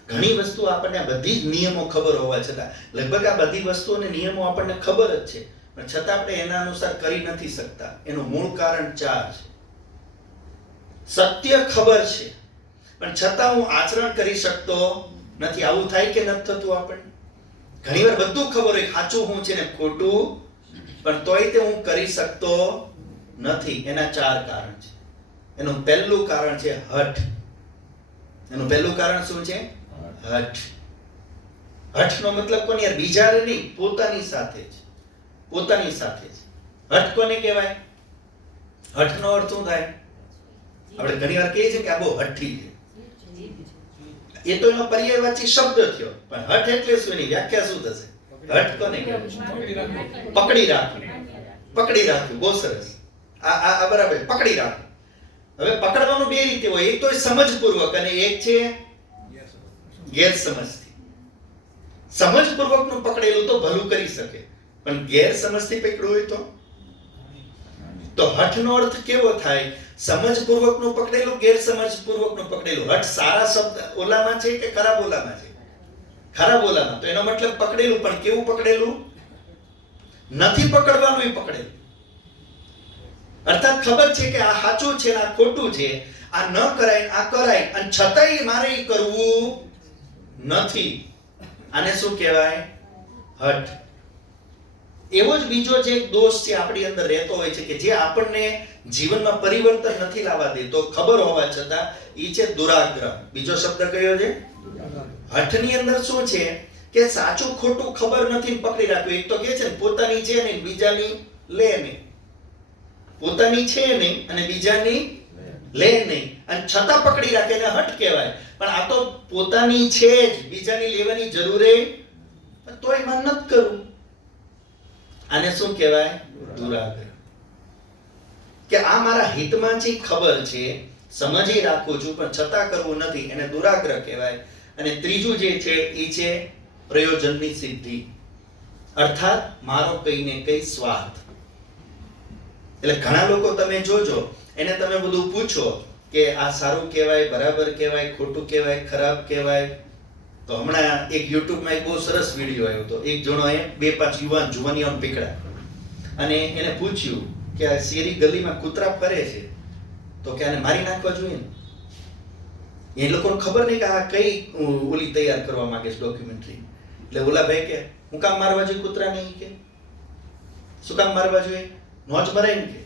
ઘણી વસ્તુ આપણને બધી જ નિયમો ખબર હોવા છતાં, લગભગ આ બધી વસ્તુઓ અને નિયમો આપણને ખબર જ છે, પણ છતાં આપણે એના અનુસાર કરી નથી શકતા. એનું મૂળ કારણ 4 છે. સત્ય ખબર છે પણ છતાં હું આચરણ કરી શકતો નથી. આવું થાય કે નથી થતું? આપણને ઘણીવાર બધું ખબર હોય, સાચું હું છે ને ખોટું, પણ તોય તે હું કરી શકતો નથી. એના 4 કારણ છે. એનું પહેલું કારણ છે હઠ. એનું પહેલું કારણ શું છે? હઠ. હઠનો મતલબ કોની યાર? બીજાને નહીં, પોતાની સાથે જ. પોતાની સાથે જ. હઠ કોને કહેવાય? હઠનો અર્થ શું થાય? આપણે ઘણીવાર કહીએ છીએ કે આ બહુ હઠી છે. એ તો એનો પર્યાયવાચી શબ્દ થયો, પણ હઠ એટલે શું? એની વ્યાખ્યા શું થશે? હઠ કોને કહેવાય? પકડી રાખવું. પકડી રાખવું. બહુ સરસ. આ બરાબર. પકડી રાખવું. હવે પકડવાનું બે રીતે હોય. એક તો સમજપૂર્વક અને એક છે ગેરસમજથી. સમજપૂર્વકનું પકડેલું તો ભલું કરી શકે, પણ ગેરસમજથી પકડ્યું હોય તો હઠનો અર્થ કેવો થાય? સમજપૂર્વકનું પકડેલું, ગેરસમજપૂર્વકનું પકડેલું. હઠ સારા શબ્દ ઓલામાં છે કે ખરાબ ઓલામાં છે? ખરાબ ઓલામાં. તો એનો મતલબ પકડેલું, પણ કેવું પકડેલું? નથી પકડવાનું એ પકડેલું. અર્થાત ખબર છે કે આ સાચું છે ને આ ખોટું છે, આ ન કરાય આ કરાય, અને છતાંય મારે એ કરવું નથી. આને શું કહેવાય? હઠ. એવો જ બીજો જે એક દોષ છે આપણી અંદર રહેતો હોય છે કે જે આપણને જીવનમાં પરિવર્તન નથી લાવવા દેતો, ખબર હોવા છતાં, એ છે દુરાગ્રહ. બીજો શબ્દ કયો છે? હઠની અંદર શું છે કે સાચું ખોટું ખબર નથી પકડી રાખ્યું. એક તો કે છે ને પોતાની છે ને બીજાની લે નહીં. પોતાની છે નહીં અને બીજાની લે નહીં, અને છતાં પકડી રાખે એને હઠ કહેવાય. પણ આ તો પોતાની છે જ, બીજાની લેવાની જરૂર તોય મન નથી કરું. આને શું કહેવાય? દુરાગ્રહ. કે આ મારા હિતમાં છે, ખબર છે, સમજી રાખું છું, પણ છતાં કરવું નથી, એને દુરાગ્રહ કહેવાય. અને ત્રીજું જે છે એ છે પ્રયોજનની સિદ્ધિ, અર્થાત મારો કઈને કઈ સ્વાર્થ. એટલે ઘણા લોકો તમે જોજો, એને તમે બધું પૂછો કે આ સારું કહેવાય, બરાબર કહેવાય, ખોટું કહેવાય, ખરાબ કહેવાય. તો હમણાં એક યુટ્યુબમાં એક બહુ સરસ વિડીયો આવ્યો હતો. એક જણોએ 2-5 જુવાનીઓને પકડ્યા અને એને પૂછ્યું કે આ શેરી ગલીમાં કૂતરા ફરે છે તો કે આને મારી નાખવા જોઈએ ને? એ લોકોને ખબર નહીં કે આ કઈ ઓલી તૈયાર કરવા માંગે છે, ડોક્યુમેન્ટરી. એટલે ઓલા ભાઈ કે હું કામ મારવા જોઈએ કૂતરા નહીં? કે શું કામ મારવા જોઈએ? નોચ મરાય ને. કે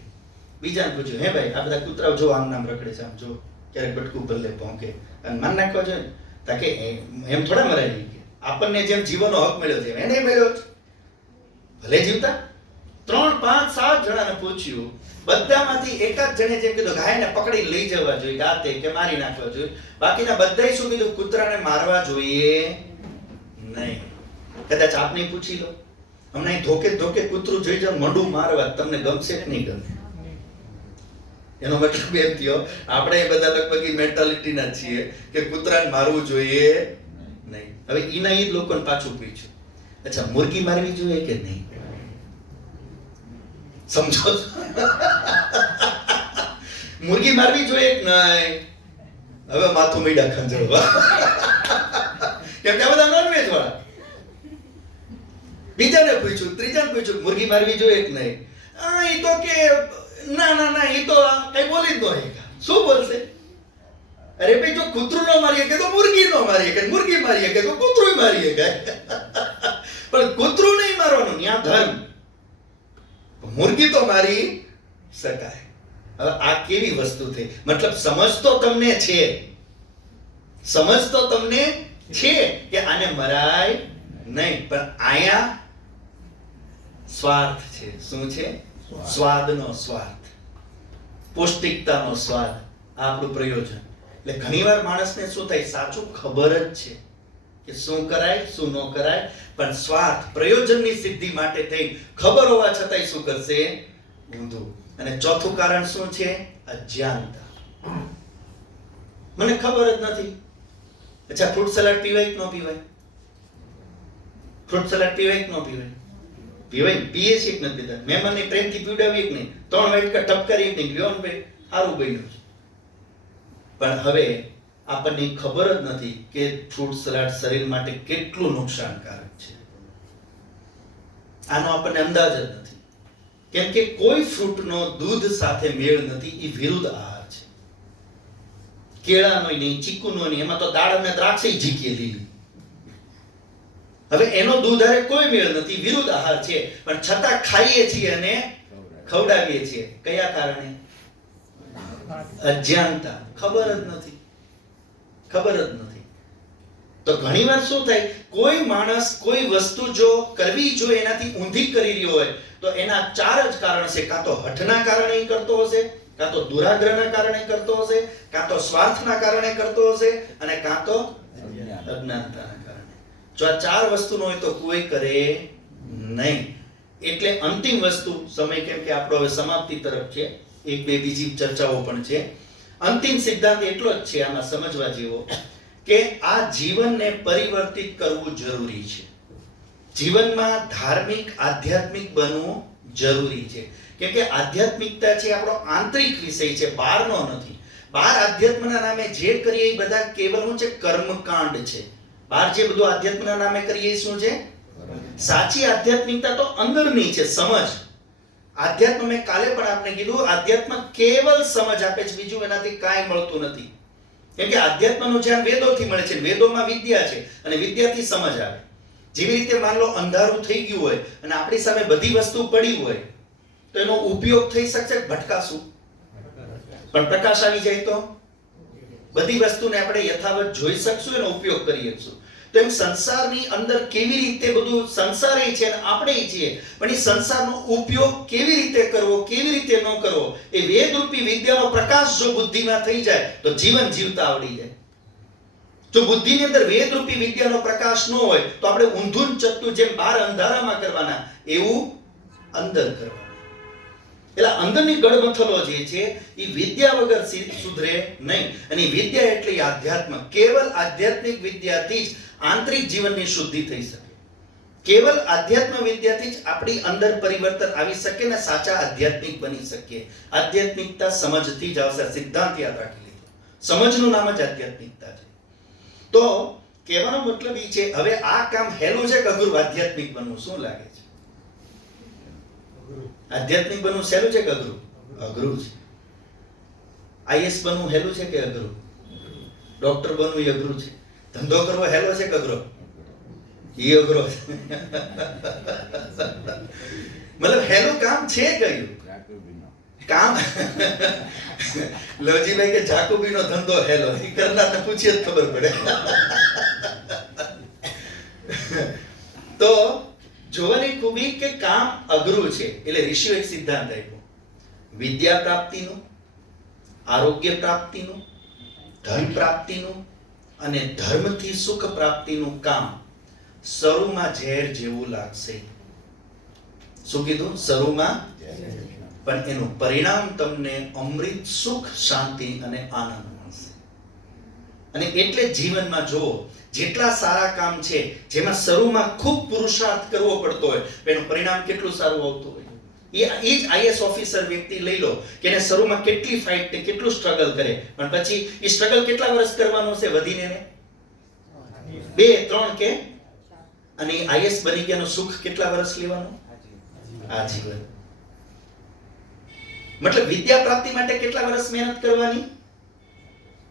બીજાને પૂછ્યું, હે ભાઈ આ બધા કૂતરાઓ જો આમ નામ રખડે છે, આમ જો ક્યારેક બટકું ભલે ભોંકે, અને માર નાખવા જોઈએ? તાકે એમ થોડા મરાય નહીં. કે આપણને જેમ જીવનનો હક મળ્યો છે એને મળ્યો છે, ભલે જીવતા. 3-5-7 જણાને પૂછ્યું, બધામાંથી એક જ જણે જેમ કીધું ગાયને પકડી લઈ જવા જોઈએ, ગાતે કે મારી નાખવા જોઈએ. બાકીના બધાએ શું કીધું? કૂતરાને મારવા જોઈએ નહીં. કદાચ આપને પૂછી લો, હમણાં ધોકે ધોકે કૂતરું જોઈ જાવ મંડું મારવા, તમને ગમશે કે નહીં ગમે? એનો મતલબ એમ થયો આપણે બધા લગભગ મેન્ટાલિટીના છીએ કે કૂતરાને મારવું જોઈએ નહીં. હવે ઈના ઈ જ લોકોને પાછું પૂછ્યું, અચ્છા મુર્ગી મારવી જોઈએ કે નહીં? સમજો? મુર્ગી મારવી જોઈએ કે નહીં? હવે માથું મીડા ખંજળવા, કેમ કે આ બધા નોનવેજ વાળા. બીજાને પૂછ્યું, ત્રીજાને પૂછ્યું, મુર્ગી મારવી જોઈએ કે નહીં? એ તો કે ના ના ના, એ તો કઈ બોલી જ નહીં. શું બોલશે? અરે ભાઈ જો કૂતરું ન મારીએ કે તો મુર્ગી ન મારીએ, કે મુર્ગી મારીએ કે તો કૂતરું મારીએ. પણ કૂતરું નહીં મારવાનું, ન્યા ધર્મ. મુર્ગી તો મારી શકાય. હવે આ કેવી વસ્તુ થઈ? મતલબ સમજ તો તમને છે, સમજ તો તમને છે કે આને મરાય નહીં, પણ આયા સ્વાર્થ છે. શું છે? સ્વાદનો સ્વાર્થ, પૌષ્ટિકતાનો સ્વાદ, આપણું પ્રયોજન. એટલે ઘણીવાર માણસને શું થાય, સાચું ખબર જ છે કે શું કરાય શું ન કરાય, પણ સ્વાર્થ પ્રયોજનની સિદ્ધિ માટે થઈ ખબર હોવા છતાંય શું કરશે? ઊંધું. અને ચોથું કારણ શું છે? અજ્ઞાનતા. મને ખબર જ નથી. અચ્છા, ફ્રૂટ સલાડ પીવાય કે ન પીવાય? ફ્રૂટ સલાડ પીવાય કે ન પીવાય? પીવાય. પીએ છે કે નથી પીતા? મહેમાનને પ્રેમથી પીવડાવીએ કે નહીં? 3 વાટકા ટપકારી કે નહીં? લ્યો ને ભાઈ, સારું બન્યું છે. પણ હવે આપણને ખબર જ નથી કે ફ્રૂટ સલાડ શરીર માટે કેટલું નુકસાનકારક છે. આનો આપણને અંદાજ જ નથી. કેમ કે કોઈ ફ્રૂટનો દૂધ સાથે મેળ નથી, એ વિરુદ્ધ આહાર છે. કેળાનો નહીં, ચીકુનો નહીં, એમાં તો દાળ અને દ્રાક્ષ ઝીકીએ લીલી. હવે એનો દૂધ હારે કોઈ મેળ નથી, વિરુદ્ધ આહાર છે, પણ છતાં ખાઈએ છીએ અને ખવડાવીએ છીએ. કયા કારણે? અજ્ઞાનતા. ખબર જ નથી, ખબર જ નથી. તો ઘણીવાર શું થાય, કોઈ માણસ કોઈ વસ્તુ જો કરવી જોઈએ એનાથી ઊંધી કરી રહ્યો હોય તો એના 4 જ કારણ છે. કાં તો હઠના કારણે કરતો હશે, કાં તો દુરાગ્રહના કારણે કરતો હશે, કાં તો સ્વાર્થના કારણે કરતો હશે, અને કાં તો અજ્ઞાનતાના કારણે. જો આ 4 વસ્તુનો હોય તો કોઈ કરે નહીં. એટલે અંતિમ વસ્તુ, સમય કેમ કે આપણો હવે સમાપ્તિ તરફ છે, 1-2 બીજી ચર્ચાઓ પણ છે. અંતિમ સિદ્ધાંત એટલો જ છે આમાં સમજવા જેવો કે આ જીવનને પરિવર્તિત કરવું જરૂરી છે. જીવનમાં ધાર્મિક આધ્યાત્મિક બનવું જરૂરી છે. કેમ કે આધ્યાત્મિકતા છે આપણો આંતરિક વિષય છે, બહારનો નથી. બહાર આધ્યાત્મના નામે જે કરીએ એ બધા કેવલ શું છે? કર્મકાંડ છે. બહાર જે બધું આધ્યાત્મના નામે કરીએ એ શું છે? સાચી આધ્યાત્મિકતા તો અંદરની છે, સમજ. આધ્યાત્મ, મેં કાલે પણ આપને કીધું, આધ્યાત્મ કેવલ સમજ આપે છે, બીજું એનાથી કાંઈ મળતું નથી. કેમ કે આધ્યાત્મનું જ્ઞાન વેદોથી મળે છે, વેદોમાં વિદ્યા છે, અને વિદ્યાથી સમજ આવે. જેવી રીતે માન લો અંધારું થઈ ગયું હોય અને આપણી સામે બધી વસ્તુ પડી હોય તો એનો ઉપયોગ થઈ શકશે? ભટકાશું. પણ પ્રકાશ આવી જાય તો બધી વસ્તુને આપણે યથાવત જોઈ શકશું, એનો ઉપયોગ કરી શકશું. તો એમ સંસારની અંદર કેવી રીતે બધું સંસારે છે અને આપણે છીએ, પણ એ સંસારનો ઉપયોગ કેવી રીતે કરવો, કેવી રીતે ન કરવો, એ વેદરૂપી વિદ્યાનો પ્રકાશ જો બુદ્ધિમાં થઈ જાય તો જીવન જીવતા આવડી જાય. જો બુદ્ધિની અંદર વેદરૂપી વિદ્યાનો પ્રકાશ ન હોય તો આપણે ઊંધું ચત્તું જેમ બહાર અંધારામાં કરવાના એવું અંદર કરવાના. એટલે અંદરની ગડમથલો જે છે એ વિદ્યા વગર સુધરે નહીં. અને વિદ્યા એટલે આધ્યાત્મ. કેવલ આધ્યાત્મિક વિદ્યાથી જ આંતરિક જીવનની શુદ્ધિ થઈ શકે. કેવલ આધ્યાત્મ વિદ્યાથી જ આપણી અંદર પરિવર્તન આવી શકે ને સાચા આધ્યાત્મિક બની શકીએ. આધ્યાત્મિકતા સમજથી જ આવશે. સિદ્ધાંત યાદ રાખી લીધો. સમજનું નામ જ આધ્યાત્મિકતા છે. તો કહેવાનો મતલબ એ છે, હવે આ કામ હેલું છે કે અઘરું? આધ્યાત્મિક બનવું શું લાગે છે? આધ્યાત્મિક બનવું સહેલું છે કે અઘરું? અઘરું છે. આઈએસ બનવું હેલું છે કે અઘરું? ડોક્ટર બનવું એ અઘરું છે. ધંધો કરવો હેલો છે કે અઘરો? એ અઘરો છે. મતલબ હેલું કામ છે કયું કામ? લવજીભાઈ કે જાકુબીનો ધંધો હેલો, એ કરનારને પૂછીએ જ ખબર પડે. તો જોવાની ખૂબી કે કામ અઘરું છે. એટલે ઋષિઓ એક સિદ્ધાંત આપ્યો, વિદ્યા પ્રાપ્તિનું, આરોગ્ય પ્રાપ્તિનું, ધન પ્રાપ્તિનું અને ધર્મથી સુખ પ્રાપ્તિનું કામ શરૂમાં ઝેર જેવું લાગશે. શું કીધું? શરૂમાં, પણ એનું પરિણામ તમને અમૃત સુખ, શાંતિ અને આનંદ મળશે. અને એટલે જીવનમાં જો જેટલા સારા કામ છે જેમાં શરૂમાં ખૂબ પુરુષાર્થ કરવો પડતો હોય એનું પરિણામ કેટલું સારું આવતું હોય. એ જ આઈએસ ઓફિસર વ્યક્તિ લઈ લો કે એને શરૂમાં કેટલી ફાઇટ ને કેટલું સ્ટ્રગલ કરે, પણ પછી એ સ્ટ્રગલ કેટલા વર્ષ કરવાનું છે વધીને ને 2-3 કે, અને આઈએસ બની ગયાનું સુખ કેટલા વર્ષ લેવાનું? આજીવન. મતલબ વિદ્યા પ્રાપ્તિ માટે કેટલા વર્ષ મહેનત કરવાની?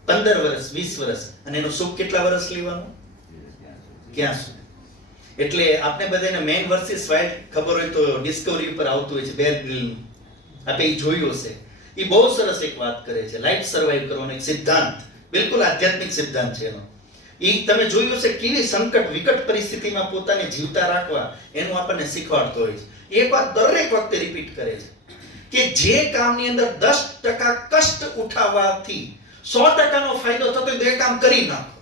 15 વર્ષ, 20 વર્ષ, અને એનું સુખ કેટલા વર્ષ લેવાનું? ક્યાં સુધી? એટલે આપણે બધાને મેન વર્સિસ વાઇલ્ડ ખબર હોય તો ડિસ્કવરી ઉપર આવતું હોય છે બેર ગ્રિલનું, આપણે એ જોયું હશે. એ બહુ સરસ એક વાત કરે છે, લાઈફ સર્વાઈવ કરવાનો એક સિદ્ધાંત, બિલકુલ આધ્યાત્મિક સિદ્ધાંત છે એનો. એ તમે જોયું હશે કેવી સંકટ વિકટ પરિસ્થિતિમાં પોતાને જીવતા રાખવા એનું આપણને શીખવાડતો હોય છે. એક વાત દરેક વખતે રિપીટ કરે છે કે જે કામની અંદર 10% કષ્ટ ઉઠાવવાથી 100% નો ફાયદો થતો હોય તો એ કામ કરી નાખો.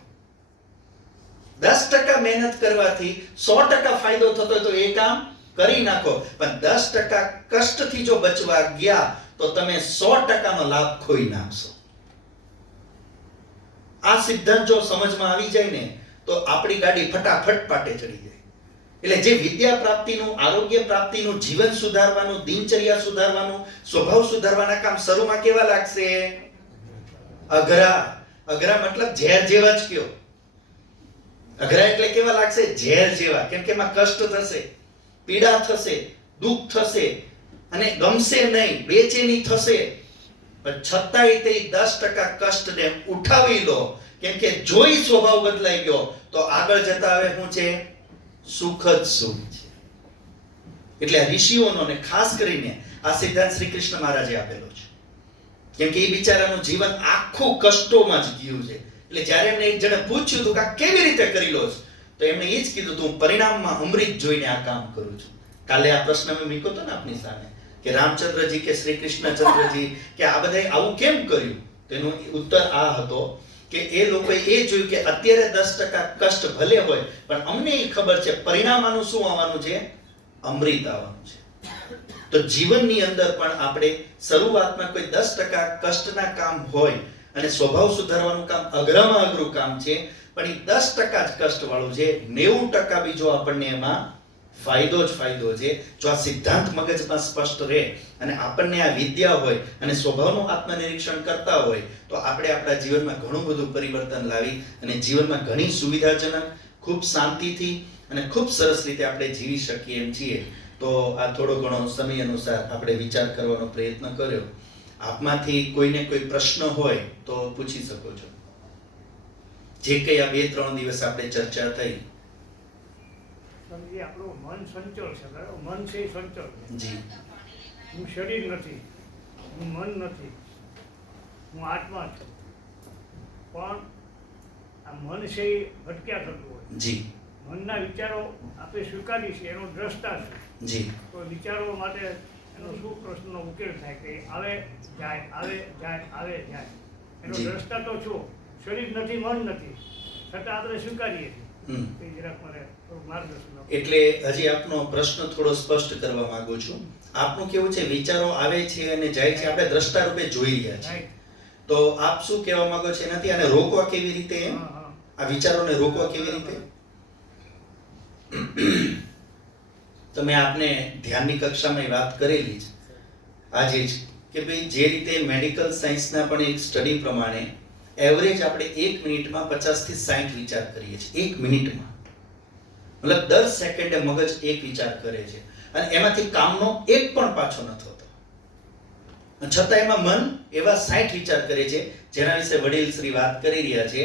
10% મહેનત કરવાથી 100% ફાયદો થતો હોય તો એ કામ કરી નાખો. પણ 10% કષ્ટથી જો બચવા ગયા તો તમે 100% નો લાભ ખોઈ નાખશો. આ સિદ્ધાંત જો સમજમાં આવી જાય ને તો આપણી ગાડી ફટાફટ પાટે ચડી જાય. એટલે જે વિદ્યા પ્રાપ્તિનું, આરોગ્ય પ્રાપ્તિનું, જીવન સુધારવાનું, દિનચર્યા સુધારવાનું, સ્વભાવ સુધારવાના કામ શરૂમાં કેવા લાગશે? અઘરા. અઘરા મતલબ ઝેર જેવા જ કયો. અઘરા એટલે કેવા લાગશે? ઝેર જેવા. કેમ કે એમાં કષ્ટ થશે, પીડા થશે, દુઃખ થશે અને ગમશે નહીં, બેચેની થશે. પણ છતાંય તે 10% કષ્ટને ઉઠાવી લો. કેમ કે જોઈ સ્વભાવ બદલાઈ ગયો તો આગળ જતા હવે શું છે? સુખ જ સુખ છે. એટલે આ ઋષિઓનો ને ખાસ કરીને આ સિદ્ધાંત શ્રી કૃષ્ણ મહારાજે આપેલો છે. કેમ કે એ બિચારાનું જીવન આખું કષ્ટોમાં જ ગયું છે. એટલે જ્યારે એમને એક જણે પૂછ્યું હતું કે આ કેવી રીતે કરી લો છો, તો એમણે એ જ કીધું હતું, હું પરિણામમાં અમૃત જોઈને આ કામ કરું છું. કાલે આ પ્રશ્ન મેં મૂક્યો હતો ને આપની સામે કે રામચંદ્રજી કે શ્રી કૃષ્ણચંદ્રજી કે આ બધાએ આવું કેમ કર્યું? તો એનો ઉત્તર આ હતો કે એ લોકોએ એ જોયું કે અત્યારે 10% કષ્ટ ભલે હોય પણ અમને એ ખબર છે પરિણામ આનું શું આવવાનું છે? અમૃત આવવાનું છે. તો જીવનની અંદર પણ આપણે શરૂઆતમાં કોઈ 10% કષ્ટના કામ હોય અને સ્વભાવ સુધારવાનું કામ અઘરામાં અઘરું કામ છે, પણ એ 10% જ કષ્ટ વાળું છે, 90% બીજો આપણને એમાં ફાયદો જ ફાયદો છે. જો આ સિદ્ધાંત મગજમાં સ્પષ્ટ રહે અને આપણને આ વિદ્યા હોય અને સ્વભાવનું આત્મનિરીક્ષણ કરતા હોય તો આપણે આપણા જીવનમાં ઘણું બધું પરિવર્તન લાવી અને જીવનમાં ઘણી સુવિધાજનક, ખૂબ શાંતિથી અને ખૂબ સરસ રીતે આપણે જીવી શકીએ એમ છીએ. તો આ થોડો ઘણો સમય અનુસાર આપણે વિચાર કરવાનો પ્રયત્ન કર્યો. આપમાંથી કોઈને કોઈ પ્રશ્ન હોય તો પૂછી શકો છો. જે કંઈ આ 2-3 દિવસ આપણે ચર્ચા થઈ. સમજી, આપણું મન સંચળ છે, બરાબર? મન છે એ સંચળ છે. જી. હું શરીર નથી, હું મન નથી, હું આત્મા છું. પણ આ મન છે એ ભટક્યા થતું હોય. જી. મનના વિચારો આપણે સ્વીકારી છે, એનો દ્રષ્ટા છે. જી. તો વિચારો માટે એનો શું પ્રશ્નનો ઉકેલ થાય કે આવે જાય, આવે જાય, આવે જાય. એનો જી. દ્રષ્ટા તો છો, શરીર નથી, મન નથી, છતાં આપણે સ્વીકારીએ છીએ. હમ. એ જરાક મને થોડું માર્ગદર્શન આપો. એટલે હજી આપનો પ્રશ્ન થોડો સ્પષ્ટ કરવા માંગુ છું. આપનું કેવું છે, વિચારો આવે છે અને જાય છે, આપણે દ્રષ્ટા રૂપે જોઈ રહ્યા છીએ. Right. તો આપ શું કહેવા માંગો છો એનાથી આને રોકવા કેવી રીતે? એમ હા, હા. આ વિચારોને રોકવા કેવી રીતે? તો મેં આપને ધ્યાનની કક્ષામાં વાત કરેલી જ આજે જ કે ભાઈ જે રીતે મેડિકલ સાયન્સના પણ એક સ્ટડી પ્રમાણે એવરેજ આપણે 1 મિનિટમાં 50 થી 60 વિચાર કરીએ છીએ. 1 મિનિટમાં મતલબ દર સેકન્ડે મગજ એક વિચાર કરે છે અને એમાંથી કામનો એક પણ પાછો ન થતો. છતાં એમાં મન એવા 60 વિચાર કરે છે જેના વિશે વડીલ શ્રી વાત કરી રહ્યા છે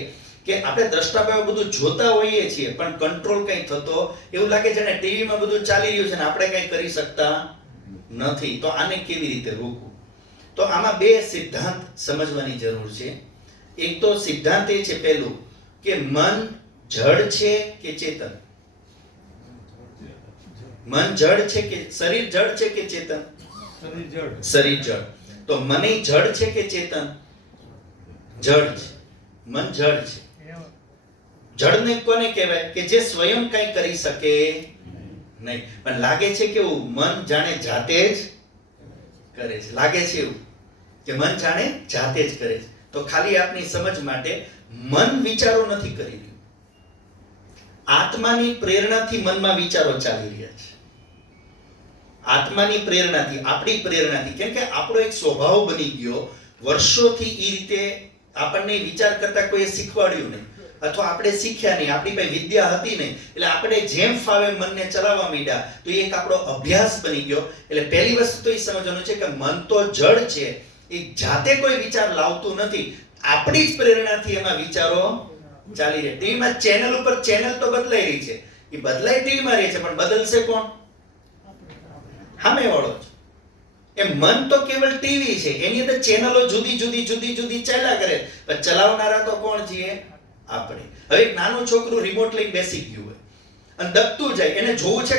કે આપણે દ્રષ્ટાભાવે બધું જોતા હોઈએ છીએ પણ કંટ્રોલ કંઈ થતો એવું લાગે છે ને ટીવીમાં બધું ચાલી રહ્યું છે ને આપણે કંઈ કરી શકતા નથી. તો આને કેવી રીતે રોકવું? તો આમાં 2 સિદ્ધાંત સમજવાની જરૂર છે. એક તો સિદ્ધાંત એ છે પહેલું કે મન જડ છે કે ચેતન? મન જડ છે કે શરીર જડ છે કે ચેતન? શરીર જડ. તો મને જડ છે કે ચેતન? જડ છે. મન જડ છે. જડને કોને કહેવાય? કે જે સ્વયં કંઈ કરી શકે નહીં. પણ લાગે છે કેવું? મન જાણે જાતે જ કરે છે. લાગે છે એવું કે મન જાણે જાતે જ કરે છે. તો ખાલી આપની સમજ માટે મન વિચારો નથી કરી રહ્યું. આત્માની પ્રેરણાથી મનમાં વિચારો ચાલી રહ્યા છે. આત્માની પ્રેરણાથી, આપણી પ્રેરણાથી. કેમ કે આપણો એક સ્વભાવ બની ગયો વર્ષોથી. એ રીતે આપણને વિચાર કરતા કોઈએ શીખવાડ્યું નહીં અથવા આપણે શીખ્યા નહીં, આપણી પાસે વિદ્યા હતી નહીં, એટલે આપણે જેમ ફાવે મનને ચલાવવા માંડ્યા. તો એ એક આપણો અભ્યાસ બની ગયો. એટલે પહેલી વસ્તુ તો એ સમજવાનું છે કે મન તો જડ છે, એ જાતે કોઈ વિચાર લાવતું નથી. આપણી જ પ્રેરણાથી એમાં વિચારો ચાલી રહે. ટીવીમાં ચેનલ ઉપર ચેનલ તો બદલાઈ રહી છે. એ બદલાય ટીવીમાં રહે છે, પણ બદલશે કોણ? સામેવાળો જ. એ મન તો કેવળ ટીવી છે, એની અંદર ચેનલો જુદી જુદી ચાલ્યા કરે, પણ ચલાવનારા તો કોણ છીએ? આપણે. હવે એક નાનું છોકરું રિમોટ લઈને બેસી ગયું હોય અને દબતું જાય, એને જોવું છે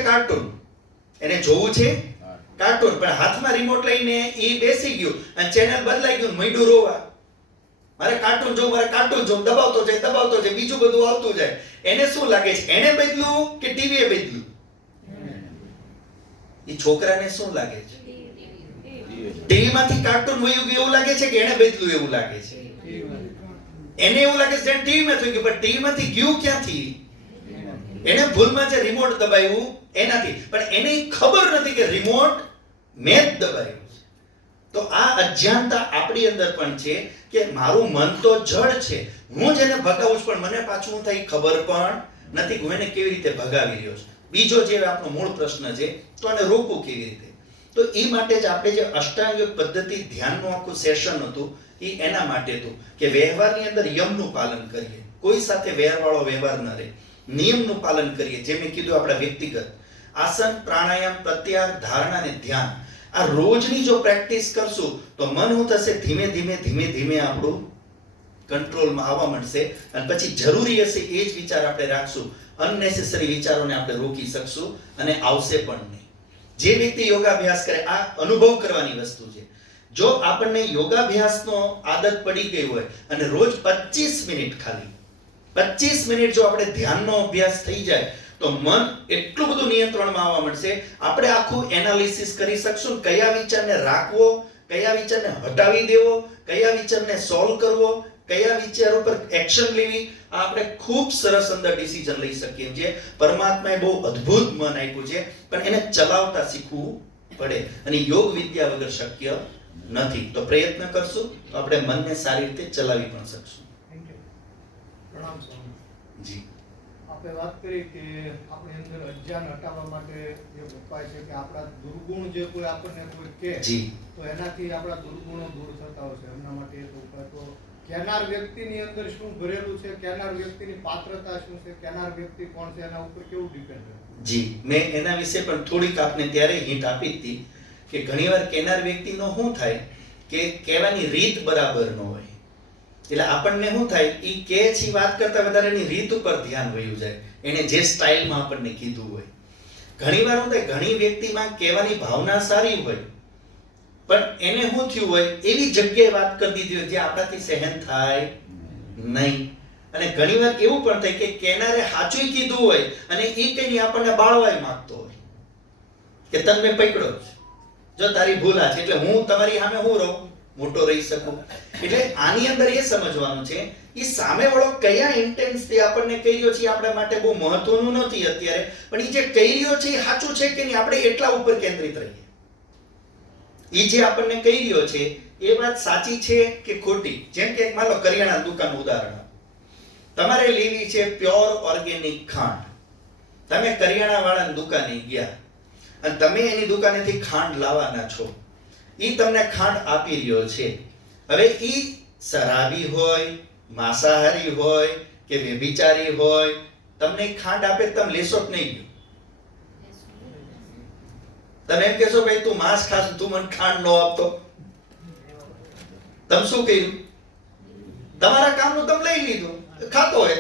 કાર્ટૂન, પણ હાથમાં રિમોટ લઈને એ બેસી ગયું અને ચેનલ બદલાઈ ગયું, મૈડું રોવા, મારે કાર્ટૂન જોવું, દબાવતો જાય, બીજું બધું આવતું જાય. એને શું લાગે છે? એને બદલ્યું કે ટીવીએ બદલ્યું? એ છોકરાને શું લાગે છે? ટીવીમાંથી કાર્ટૂન વયું ગયું એવું લાગે છે કે એને બદલ્યું એવું લાગે છે? એને એવું લાગે છે ટીવીમાં થઈ ગયું, પણ ટીવીમાંથી ગયું ક્યાંથી? એને ભૂલમાં જે રિમોટ દબાવ્યું એનાથી, પણ એને ખબર નથી કે રિમોટ મેં જ દબાવ્યું છે. તો આ અજ્ઞાનતા આપણી અંદર પણ છે કે મારું મન તો જડ છે, હું જેને ભગાવું છું, પણ મને પાછું હું થાય ખબર પણ નથી હું એને કેવી રીતે ભગાવી રહ્યો છું. બીજો જે આપણો મૂળ પ્રશ્ન છે, તો આને રોકવું કેવી રીતે? તો એ માટે જ આપણે જે અષ્ટાંગ યોગ પદ્ધતિ ધ્યાનનું આખું સેશન હતું, એ એના માટે હતું કે વ્યવહારની અંદર યમનું પાલન કરીએ, કોઈ સાથે વેરવાળો વ્યવહાર ન રહે, નિયમનું પાલન કરીએ. જે મેં કીધું આપણા વ્યક્તિગત આસન, પ્રાણાયામ, પ્રત્યાહાર, ધારણા અને ધ્યાન, આ રોજની જો પ્રેક્ટિસ કરશું તો મન શું થશે? ધીમે ધીમે આપણું કંટ્રોલમાં આવવા માંડશે, અને પછી જરૂરી હશે એ જ વિચાર આપણે રાખશું, અનનેસેસરી વિચારોને આપણે રોકી શકશું અને આવશે પણ નહીં. જે વ્યક્તિ યોગાભ્યાસ કરે, આ અનુભવ કરવાની વસ્તુ છે. જો આપણને યોગાભ્યાસનો આદત પડી ગઈ હોય અને રોજ 25 મિનિટ, ખાલી 25 મિનિટ જો આપણે ધ્યાનનો અભ્યાસ થઈ જાય તો મન એટલું બધું નિયંત્રણમાં આવવા મળશે, આપણે આખું એનાલિસિસ કરી શકશું, કયા વિચારને રાખવો, કયા વિચારને હટાવી દેવો, કયા વિચારને સોલ્વ કરવો, કયા વિચાર ઉપર એક્શન લેવી. આ આપણે ખૂબ સરસ અંદર ડિસિઝન લઈ શકીએ છીએ. પરમાત્માએ બહુ અદ્ભુત મન આપ્યું છે, પણ એને ચલાવતા શીખવું પડે, અને યોગ વિદ્યા વગર શક્ય નથી. તો પ્રયત્ન કરશું તો આપણે મનને સારી રીતે ચલાવી પણ શકશું. પ્રણામ સ્વામી. જી, આપણે વાત કરી કે આપણી અંદર અજ્ઞાન હટાવવા માટે જે ઉપાય છે કે આપણા દુર્ગુણ જે કોઈ આપણને કોઈ કહે જી, તો એનાથી આપણા દુર્ગુણો દૂર થતા હોય છે. એમના માટે એક ઉપાય તો કહેનાર વ્યક્તિની અંદર શું ભરેલું છે, કહેનાર વ્યક્તિની પાત્રતા શું છે, કહેનાર વ્યક્તિ કોણ છે, એના ઉપર કેવું ડિપેન્ડ રહે? જી, મેં એના વિશે પણ થોડીક આપને ત્યારે હિન્ટ આપી હતી કે ઘણીવાર કહેનાર વ્યક્તિનો શું થાય કે કહેવાની રીત બરાબર ન હોય, એટલે આપણને શું થાય, એ કે છે વાત કરતા વધારે એની રીત ઉપર ધ્યાન વયું જાય, એને જે સ્ટાઇલમાં આપણને કીધું હોય. ઘણીવાર શું થાય, ઘણી વ્યક્તિમાં કહેવાની ભાવના સારી હોય, પણ એને શું થયું હોય, એવી જગ્યાએ વાત કરી દીધી હોય જે આપણાથી સહન થાય નહીં. અને ઘણીવાર એવું પણ થાય કે કેનારે સાચું કીધું હોય અને એ કઈ આપણને બાળવાય માંગતો હોય કે તને મેં પકડ્યો છે, જો તારી ભૂલ આ છે એટલે હું તમારી સામે હું રહું, મોટો રહી શકું. એટલે આની અંદર એ સમજવાનું છે, એ સામેવાળો કયા ઇન્ટેન્સથી આપણને કહી રહ્યો છે એ આપણા માટે બહુ મહત્વનું નથી અત્યારે, પણ એ જે કહી રહ્યો છે એ સાચું છે કે નહીં, આપણે એટલા ઉપર કેન્દ્રિત રહીએ. એ જે આપણને કહી રહ્યો છે એ વાત સાચી છે કે ખોટી. જેમ કે માનો કરિયાણા દુકાનનું ઉદાહરણ, તમારે લેવી છે પ્યોર ઓર્ગેનિક ખાંડ, તમે કરિયાણા વાળાની દુકાને ગયા અને તમે એની દુકાનેથી ખાંડ લાવવાના છો, એ તમને ખાંડ આપી રહ્યો છે. હવે એ શરાબી હોય, માંસાહારી હોય કે વ્યભિચારી હોય, તમને ખાંડ આપે તમે લેશો જ નહીં. તમે એમ કહેશો ભાઈ તું માંસ ખાસ, તું મને ખાંડ ન આપતો, તમે શું કર્યું? તમારા કામનું તમે લઈ લીધું, ખાતો હોય.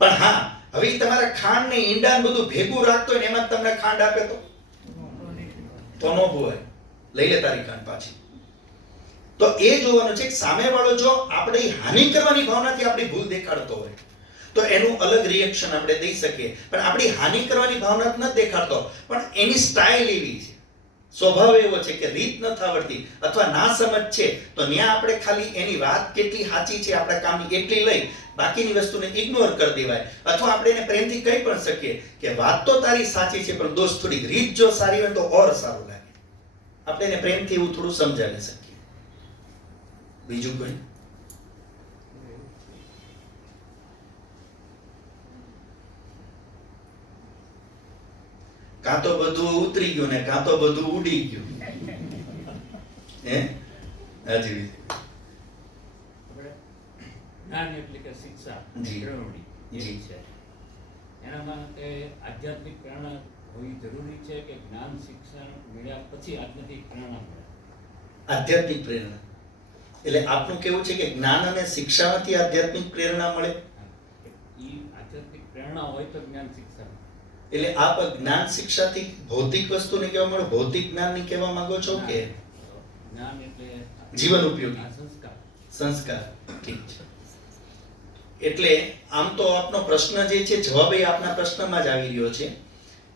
પણ હા, હવે તમારા ખાંડ ને ઈંડા ને બધું ભેગું રાખતો હોય ને એમાં તમને ખાંડ આપે તો નો હોય, લઈ લે તારી ખાંડ પાછી. તો એ જોવાનું છે કે સામેવાળો જો આપણે હાનિ કરવાની ભાવનાથી આપણી ભૂલ દેખાડતો હોય તો એનું અલગ રિએક્શન આપણે દઈ શકીએ, પણ આપણી હાનિ કરવાની ભાવના ન દેખાડતો, પણ એની સ્ટાઇલ એવી છે, સ્વભાવ એવો છે કે રીત નથી આવડતી અથવા ના સમજ છે, તો ત્યાં આપણે ખાલી એની વાત કેટલી સાચી છે આપણા કામની એટલી લઈ બાકીની વસ્તુને ઇગ્નોર કરી દેવાય. અથવા આપણે એને પ્રેમથી કહી પણ શકીએ કે વાત તો તારી સાચી છે, પણ દોસ્ત થોડી રીત જો સારી હોય તો ઓર સારું લાગે. આપણે એને પ્રેમથી એવું થોડું સમજાવી શકીએ. બીજું કોઈ? કાં તો બધું ઉતરી ગયું ને કાં તો બધું ઉડી ગયું. હે હાજી જ્ઞાન એટલે કે શિક્ષા જી. કેળવણી જી. છે. એના માટે આધ્યાત્મિક પ્રેરણા હોવી જરૂરી છે કે જ્ઞાન શિક્ષણ મળ્યા પછી આધ્યાત્મિક પ્રેરણા મળે? આધ્યાત્મિક પ્રેરણા એટલે આપનું કેવું છે કે જ્ઞાન અને શિક્ષામાંથી આધ્યાત્મિક પ્રેરણા મળે? એ આધ્યાત્મિક પ્રેરણા હોય તો જ્ઞાન શિક્ષણ. એટલે આપ જ્ઞાન શિક્ષાથી ભૌતિક વસ્તુને કહેવા માંગો, ભૌતિક જ્ઞાનને કહેવા માંગો છો કે જ્ઞાન એટલે જીવન ઉપયોગી આ સંસ્કાર. સંસ્કાર? ઠીક છે. એટલે આમ તો આપનો પ્રશ્ન જે છે જવાબ એ આપના પ્રશ્નમાં જ આવી રહ્યો છે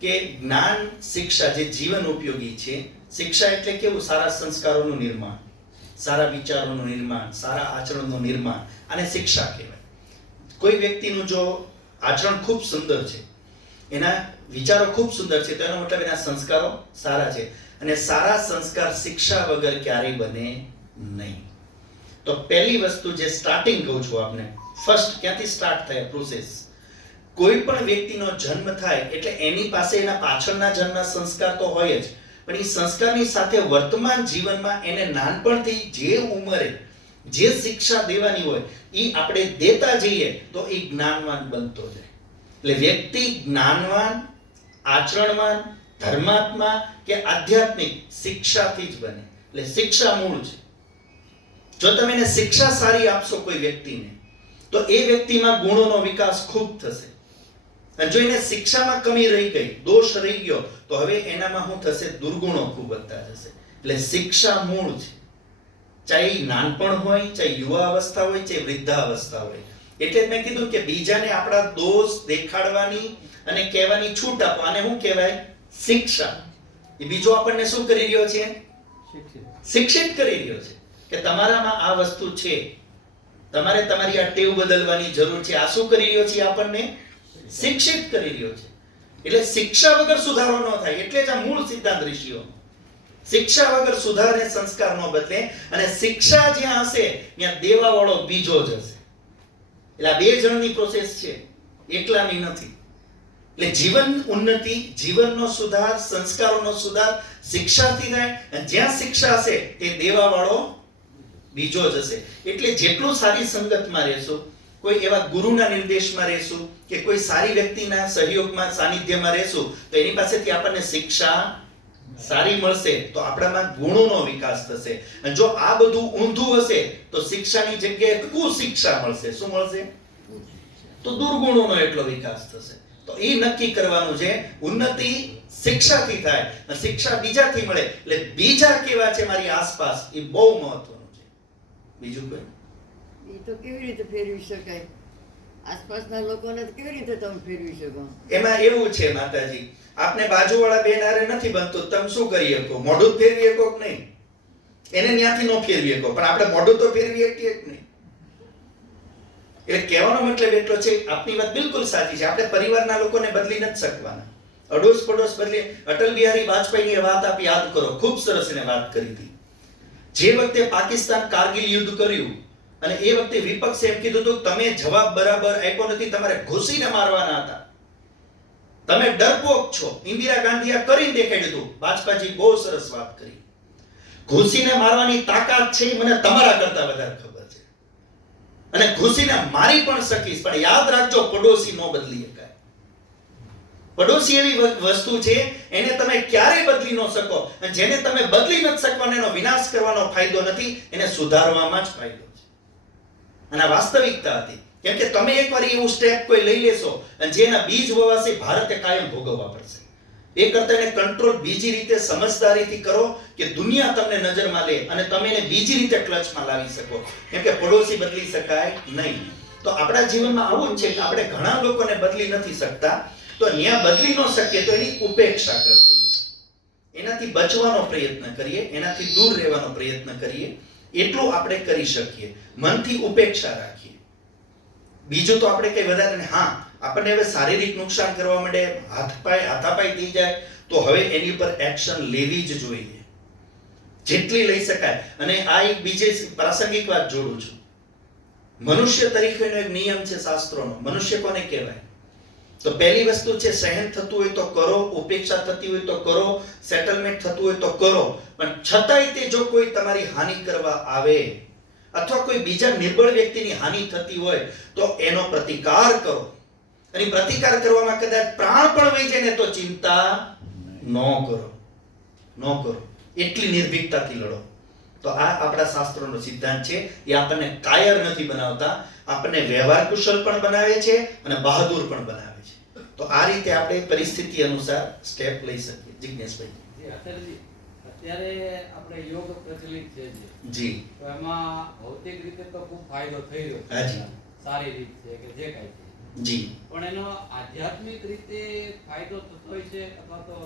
કે જ્ઞાન શિક્ષા જે જીવન ઉપયોગી છે, શિક્ષા એટલે કેવું? સારા સંસ્કારોનું નિર્માણ, સારા વિચારોનું નિર્માણ, સારા આચરણનું નિર્માણ, આને શિક્ષા કહેવાય. કોઈ વ્યક્તિનું જો આચરણ ખૂબ સુંદર છે, એના વિચારો ખૂબ સુંદર છે, તો એનો મતલબ એના સંસ્કારો સારા છે. અને સારા સંસ્કાર શિક્ષા વગર ક્યારેય બને નહીં. તો પહેલી વસ્તુ જે સ્ટાર્ટિંગ કહું છું આપને, ફર્સ્ટ ક્યાંથી સ્ટાર્ટ થાય પ્રોસેસ? કોઈ પણ વ્યક્તિનો જન્મ થાય એટલે એની પાસે એના પાછળના જન્મના સંસ્કાર તો હોય જ, પણ એ સંસ્કારની સાથે વર્તમાન જીવનમાં એને નાનપણથી જે ઉંમરે જે શિક્ષા દેવાની હોય એ આપણે દેતા જઈએ તો એ જ્ઞાનવાન બનતો જાય. એટલે વ્યક્તિ જ્ઞાનવાન, આચરણવાન, ધર્માત્મા કે આધ્યાત્મિક શિક્ષાથી જ બને. એટલે શિક્ષા મૂળ છે. જો તમે એને શિક્ષા સારી આપશો કોઈ વ્યક્તિને તો એ વ્યક્તિમાં ગુણોનો વિકાસ ખૂબ થશે. અને જો એને શિક્ષામાં કમી રહી ગઈ, દોષ રહી ગયો, તો હવે એનામાં શું થશે? દુર્ગુણો ખૂબ વધતા જશે. એટલે શિક્ષા મૂળ છે, ચાહે નાનપણ હોય, ચાહે યુવા અવસ્થા હોય, ચાહે વૃદ્ધાવસ્થા હોય. એટલે જ મેં કીધું કે બીજાને આપણા દોષ દેખાડવાની અને કહેવાની છૂટ આપો, આને શું કહેવાય? શિક્ષા. એ બીજો આપણને શું કરી રહ્યો છે? શિક્ષિત કરી રહ્યો છે કે તમારામાં આ વસ્તુ છે, તમારે તમારી આ ટેવ બદલવાની જરૂર છે. આ શું કરી રહ્યો છે? આપણને શિક્ષિત કરી રહ્યો છે. એટલે શિક્ષા વગર સુધારો ન થાય. એટલે જ આ મૂળ સિદ્ધાંત ઋષિઓ, શિક્ષા વગર સુધારને સંસ્કાર ન બદલે. અને શિક્ષા જ્યાં હશે ત્યાં દેવાવાળો બીજો જ હશે. એટલે આ બે જણની પ્રોસેસ છે, એકલાની નથી. એટલે જીવન ઉન્નતિ, જીવનનો સુધાર, સંસ્કારોનો સુધાર શિક્ષાથી થાય. અને જ્યાં શિક્ષા હશે તે દેવાવાળો બીજો જ હશે. એટલે જેટલું સારી સંગતમાં રહેશું, કોઈ એવા ગુરુના નિર્દેશમાં રહેશું કે કોઈ સારી વ્યક્તિના સહયોગમાં, સાનિધ્યમાં રહેશું, તો એની પાસેથી આપણને શિક્ષા સારી મળશે, તો આપણામાં ગુણોનો વિકાસ થશે. અને જો આ બધું ઊંધું હશે તો શિક્ષાની જગ્યાએ કુશિક્ષા મળશે. શું મળશે? તો દુર્ગુણોનો એટલો વિકાસ થશે. તો એ નક્કી કરવાનું છે. ઉન્નતિ શિક્ષાથી થાય અને શિક્ષા બીજાથી મળે. એટલે બીજા કેવા છે મારી આસપાસ, એ બહુ મહત્વનું છે. બીજું કોઈ? એ તો કેવી રીતે ફેરવી શકાય? આસપાસના લોકોને તો કેવી રીતે તમે ફેરવી શકો? એમાં એવું છે માતાજી, આપને બાજુવાળા બેન હારે નથી બનતું, તમે શું કરી શકો? મોઢું જ ફેરવી શકો કે નહીં? એને ત્યાંથી ન ફેરવી શકો, પણ આપણે મોઢું તો ફેરવી શકીએ જ નહીં. એટલે કહેવાનો મતલબ એટલો છે, આપની વાત બિલકુલ સાચી છે. આપણે પરિવારના લોકોને બદલી નથી શકવાના. અડોસ પડોશ બદલી. અટલ બિહારી વાજપેયીની વાત આપ યાદ કરો, ખૂબ સરસ એને વાત કરી હતી. જે વખતે પાકિસ્તાન કારગિલ યુદ્ધ કર્યું અને એ વખતે વિપક્ષે એમ કીધું હતું તમે જવાબ બરાબર આપ્યો નથી, તમારે ઘૂસીને મારવાના હતા, તમે ડરપોક છો. ઇન્દિરા ગાંધીએ કરીને દેખાડ્યું હતું. વાજપેયીજી બહુ સરસ વાત કરી. ઘૂસીને મારવાની તાકાત છે મને તમારા કરતા વધારે ખબર છે, અને ઘૂસીને મારી પણ શકીશ, પણ યાદ રાખજો પડોશી નો બદલી શકાય. પડોશી એવી વસ્તુ છે એને તમે ક્યારેય બદલી ન શકો, અને જેને તમે બદલી નથી શકવાના, એનો વિનાશ કરવાનો ફાયદો નથી, એને સુધારવામાં જ ફાયદો છે. અને આ વાસ્તવિકતા હતી. કેમ કે તમે એકવાર એવું સ્ટેપ કોઈ લઈ લેશો અને જેના બીજ વવાશે, ભારતે કાયમ ભોગવવા પડશે. એ કરતા એને કંટ્રોલ બીજી રીતે સમજદારીથી કરો કે દુનિયા તમને નજરમાં લે અને તમે એને બીજી રીતે ક્લચમાં લાવી શકો. કેમ કે પડોશી બદલી શકાય નહીં. તો આપણા જીવનમાં આવું જ છે કે આપણે ઘણા લોકોને બદલી નથી શકતા, તો ત્યાં બદલી ન શકીએ તો એની ઉપેક્ષા કરી દઈએ, એનાથી બચવાનો પ્રયત્ન કરીએ, એનાથી દૂર રહેવાનો પ્રયત્ન કરીએ. એટલું આપણે કરી શકીએ. મનથી ઉપેક્ષા રાખીએ. બીજું તો આપણે કઈ વધારે. હા, આપણને હવે શારીરિક નુકસાન કરવા માંડે, હાથાપાઈ થઈ જાય, તો હવે એની ઉપર એક્શન લેવી જ જોઈએ, જેટલી લઈ શકાય. અને આ એક બીજે પ્રાસંગિક વાત જોડું છું. મનુષ્ય તરીકેનો એક નિયમ છે શાસ્ત્રોનો. મનુષ્ય કોને કહેવાય? તો પહેલી વસ્તુ છે સહન થતું હોય તો કરો, ઉપેક્ષા થતી હોય તો કરો, સેટલમેન્ટ થતું હોય તો કરો. પણ છતાંય તે જો કોઈ તમારી હાનિ કરવા આવે અથવા કોઈ બીજા નિર્બળ વ્યક્તિની હાનિ થતી હોય તો એનો પ્રતિકાર કરો. અને પ્રતિકાર કરવામાં કદાચ પ્રાણ પણ વહી જાય ને તો ચિંતા ન કરો, એટલી નિર્ભીકતાથી લડો. તો આ આપણા શાસ્ત્રોનો સિદ્ધાંત છે. એ આપણને કાયર નથી બનાવતા, આપણને વ્યવહાર કુશળ પણ બનાવે છે અને બહાદુર પણ બનાવે છે. તો આ રીતે આપણે પરિસ્થિતિ અનુસાર સ્ટેપ લઈ શકીએ. જિજ્ઞેશભાઈ. અત્યારે આપણે યોગ પ્રચલિત છે જી. તો એમાં ભૌતિક રીતે તો ખૂબ ફાયદો થઈ રહ્યો છે. હાજી. શારીરિક છે કે જે કાંઈ છે. જી. પણ એનો આધ્યાત્મિક રીતે ફાયદો થતો હોય છે અથવા તો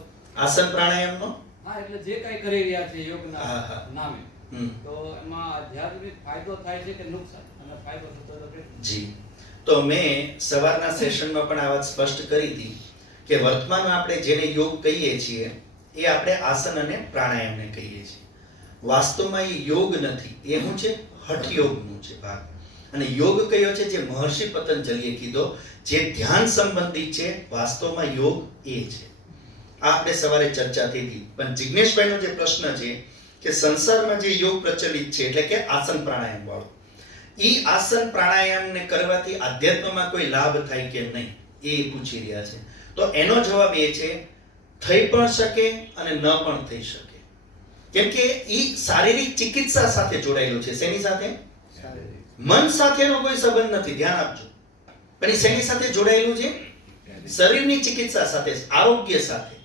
આસન પ્રાણાયામનો હા એટલે જે કાંઈ કરી રહ્યા છે યોગના હા, હા. નામે હમ. તો એમાં આધ્યાત્મિક ફાયદો થાય છે કે નુકસાન અને ફાયદો થતો હોય તો કેટલો? જી. તો મેં સવારના સેશનમાં પણ આ વાત સ્પષ્ટ કરી હતી કે વર્તમાનમાં આપણે જેને યોગ કહીએ છીએ એ આપણે આસન અને પ્રાણાયામને કહીએ છીએ. વાસ્તવમાં એ યોગ નથી, એ શું છે? હઠ યોગનું છે ભાગ. અને યોગ કયો છે? જે મહર્ષિ પતંજલિએ કીધો, જે ધ્યાન સંબંધી છે. વાસ્તવમાં યોગ એ છે. આ આપણે સવારે ચર્ચા થઈ હતી. પણ જિજ્ઞેશભાઈનો જે પ્રશ્ન છે કે સંસારમાં જે યોગ પ્રચલિત છે એટલે કે આસન પ્રાણાયામ વાળો, ઈ આસન પ્રાણાયામને કરવાથી આધ્યાત્મમાં કોઈ લાભ થાય કે નહીં એ પૂછી રહ્યા છે. તો એનો જવાબ એ છે થઈ પણ શકે અને ન પણ થઈ શકે. કેમ કે ઈ શારીરિક ચિકિત્સા સાથે જોડાયેલું છે. શેની સાથે? મન સાથેનો કોઈ સંબંધ નથી, ધ્યાન આપજો. પણ એ શેની સાથે જોડાયેલું છે? શરીરની ચિકિત્સા સાથે, આરોગ્ય સાથે.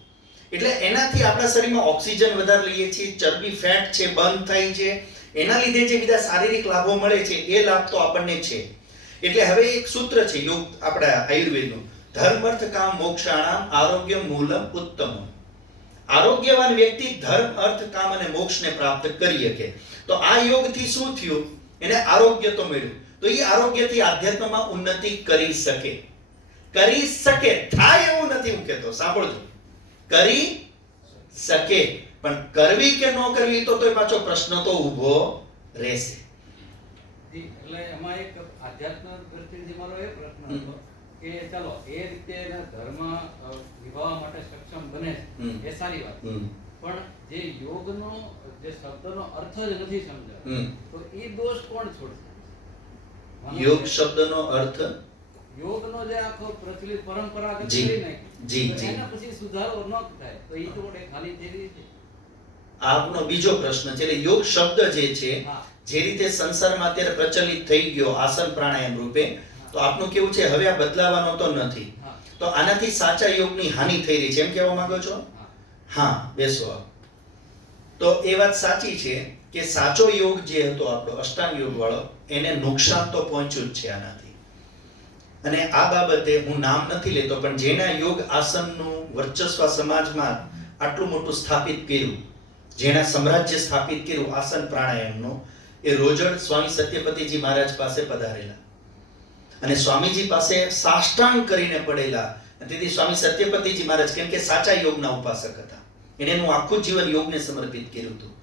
એટલે એનાથી આપણા શરીરમાં ઓક્સિજન વધારે લઈએ છીએ, ચરબી ફેટ છે બંધ થાય છે, એના લીધે જે બધા શારીરિક લાભો મળે છે એ લાભ તો આપણને છે. એટલે હવે એક સૂત્ર છે યોગ આપણા આયુર્વેદનું, ધર્મ અર્થ કામ મોક્ષાણામ આરોગ્ય મૂલમ ઉત્તમ. આરોગ્યવાન વ્યક્તિ ધર્મ અર્થ કામ અને મોક્ષને પ્રાપ્ત કરી શકે. તો આ યોગથી શું થયું? એને આરોગ્ય તો મળ્યું. તો એ આરોગ્યથી આધ્યાત્મમાં ઉન્નતિ કરી શકે. થાય એવું નથી હું કહેતો, સાંભળજો. કરી શકે, પણ કરવી કે ન કરવી તો પાછો પ્રશ્ન તો ઊભો રહેશે. એટલે એમાં એક આધ્યાત્મ દ્રષ્ટિથી મારો એ પ્રશ્ન હતો કે ચાલો એ રીતે એના ધર્મ નિભાવવા માટે સક્ષમ બને છે એ સારી વાત, પણ જે યોગનો જે શબ્દનો અર્થ જ નથી સમજાતો તો એ દોષ કોણ છોડશે? યોગ શબ્દનો અર્થ યોગનો જે આખો પ્રચલિત પરંપરાગત જી, કરી નાખી જી, તો જી. એના પછી સુધારો ન થાય તો એ તો ખાલી થઈ રહી છે. આપનો બીજો પ્રશ્ન છે. એટલે યોગ શબ્દ જે છે હા. જે રીતે સંસારમાં અત્યારે પ્રચલિત થઈ ગયો આસન પ્રાણાયામ રૂપે, તો આપનું કેવું છે હવે આ બદલાવાનો તો નથી. હા. તો આનાથી સાચા યોગની હાનિ થઈ રહી છે એમ કહેવા માંગો છો? હા. હા, બેસો. તો એ વાત સાચી છે કે સાચો યોગ જે હતો આપણો અષ્ટાંગ યોગ વાળો, એને નુકસાન તો પહોંચ્યું જ છે આનાથી. અને આ બાબતે હું નામ નથી લેતો, પણ જેના યોગ આસનનું વર્ચસ્વ સમાજમાં આટલું મોટું સ્થાપિત કર્યું, જેના સામ્રાજ્ય સ્થાપિત કર્યું આસન પ્રાણાયામનું, એ રોજડ સ્વામી સત્યપતિજી મહારાજ પાસે પધારેલા અને સ્વામીજી પાસે સાષ્ટાંગ કરીને પડેલા. તેથી સ્વામી સત્યપતિજી મહારાજ, કેમ કે સાચા યોગના ઉપાસક હતા, એનું આખું જીવન યોગને સમર્પિત કર્યું હતું,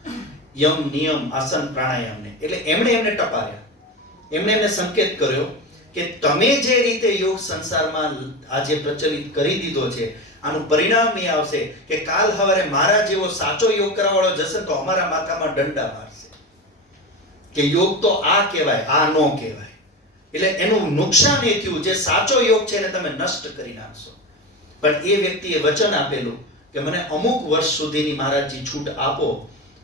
યમ નિયમ આસન પ્રાણાયામને. એટલે એમણે એમને ટપાર્યા, એમને સંકેત કર્યો કે તમે જે રીતે યોગ સંસારમાં આજે પ્રચલિત કરી દીધો છે, આનું પરિણામ એ આવશે કે કાલ સવારે મારા જેવો સાચો યોગ કરવાવાળો જશે તો અમારા માથામાં દંડા મારશે કે યોગ તો આ કહેવાય, આ નો કહેવાય. એટલે એનું નુકસાન એ થયું, જે સાચો યોગ છે એને તમે નષ્ટ કરી નાખશો. પણ એ વ્યક્તિએ વચન આપેલું કે મને અમુક વર્ષ સુધીની મહારાજજી છૂટ આપો,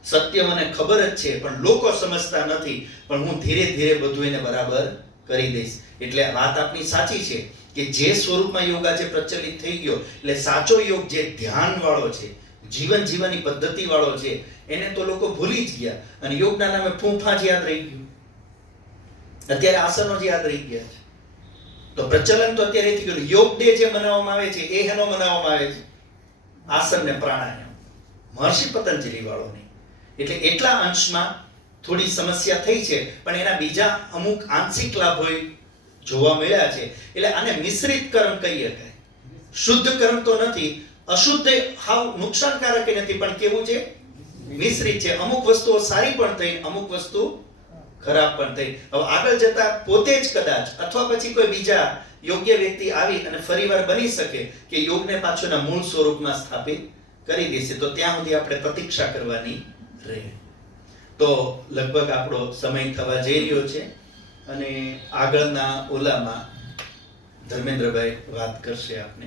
સત્ય મને ખબર જ છે પણ લોકો સમજતા નથી, પણ હું ધીરે ધીરે બધું એને બરાબર કરી દઈશ. એટલે વાત આપની સાચી છે કે જે સ્વરૂપમાં યોગ આજે પ્રચલિત થઈ ગયો, એટલે સાચો યોગ જે ધ્યાન વાળો છે, જીવન જીવવાની પદ્ધતિ વાળો છે, એને તો લોકો ભૂલી જ ગયા અને યોગના નામે ફૂંફા જ યાદ રહી ગયું. અત્યારે આસનો જ યાદ રહી ગયા છે. તો પ્રચલન તો અત્યારે થઈ ગયું. યોગ ડે જે મનાવવામાં આવે છે એ હેનો મનાવવામાં આવે છે? આસન ને પ્રાણાયામ, મહર્ષિ પતંજલિ વાળોની. એટલે એટલા અંશમાં થોડી સમસ્યા થઈ છે, પણ એના બીજા અમુક આંશિક લાભો જોવા મળ્યા છે. એટલે આને મિશ્રિત કર્મ કહી શકાય. શુદ્ધ કર્મ તો નથી, અશુદ્ધ હાવ નુકસાનકારક નથી, પણ કેવું છે? મિશ્રિત છે. અમુક વસ્તુઓ સારી પણ થઈ, અમુક વસ્તુ ખરાબ પણ થઈ. હવે આગળ જતા પોતે જ કદાચ અથવા પછી કોઈ બીજા યોગ્ય વ્યક્તિ આવી અને ફરીવાર બની શકે કે યોગને પાછું મૂળ સ્વરૂપમાં સ્થાપિત કરી દેશે. તો ત્યાં સુધી આપણે પ્રતીક્ષા કરવાની રહે. તો લગભગ આપણો સમય થવા જઈ રહ્યો છે અને આગળના ઓલામાં ધર્મેન્દ્રભાઈ વાત કરશે આપને.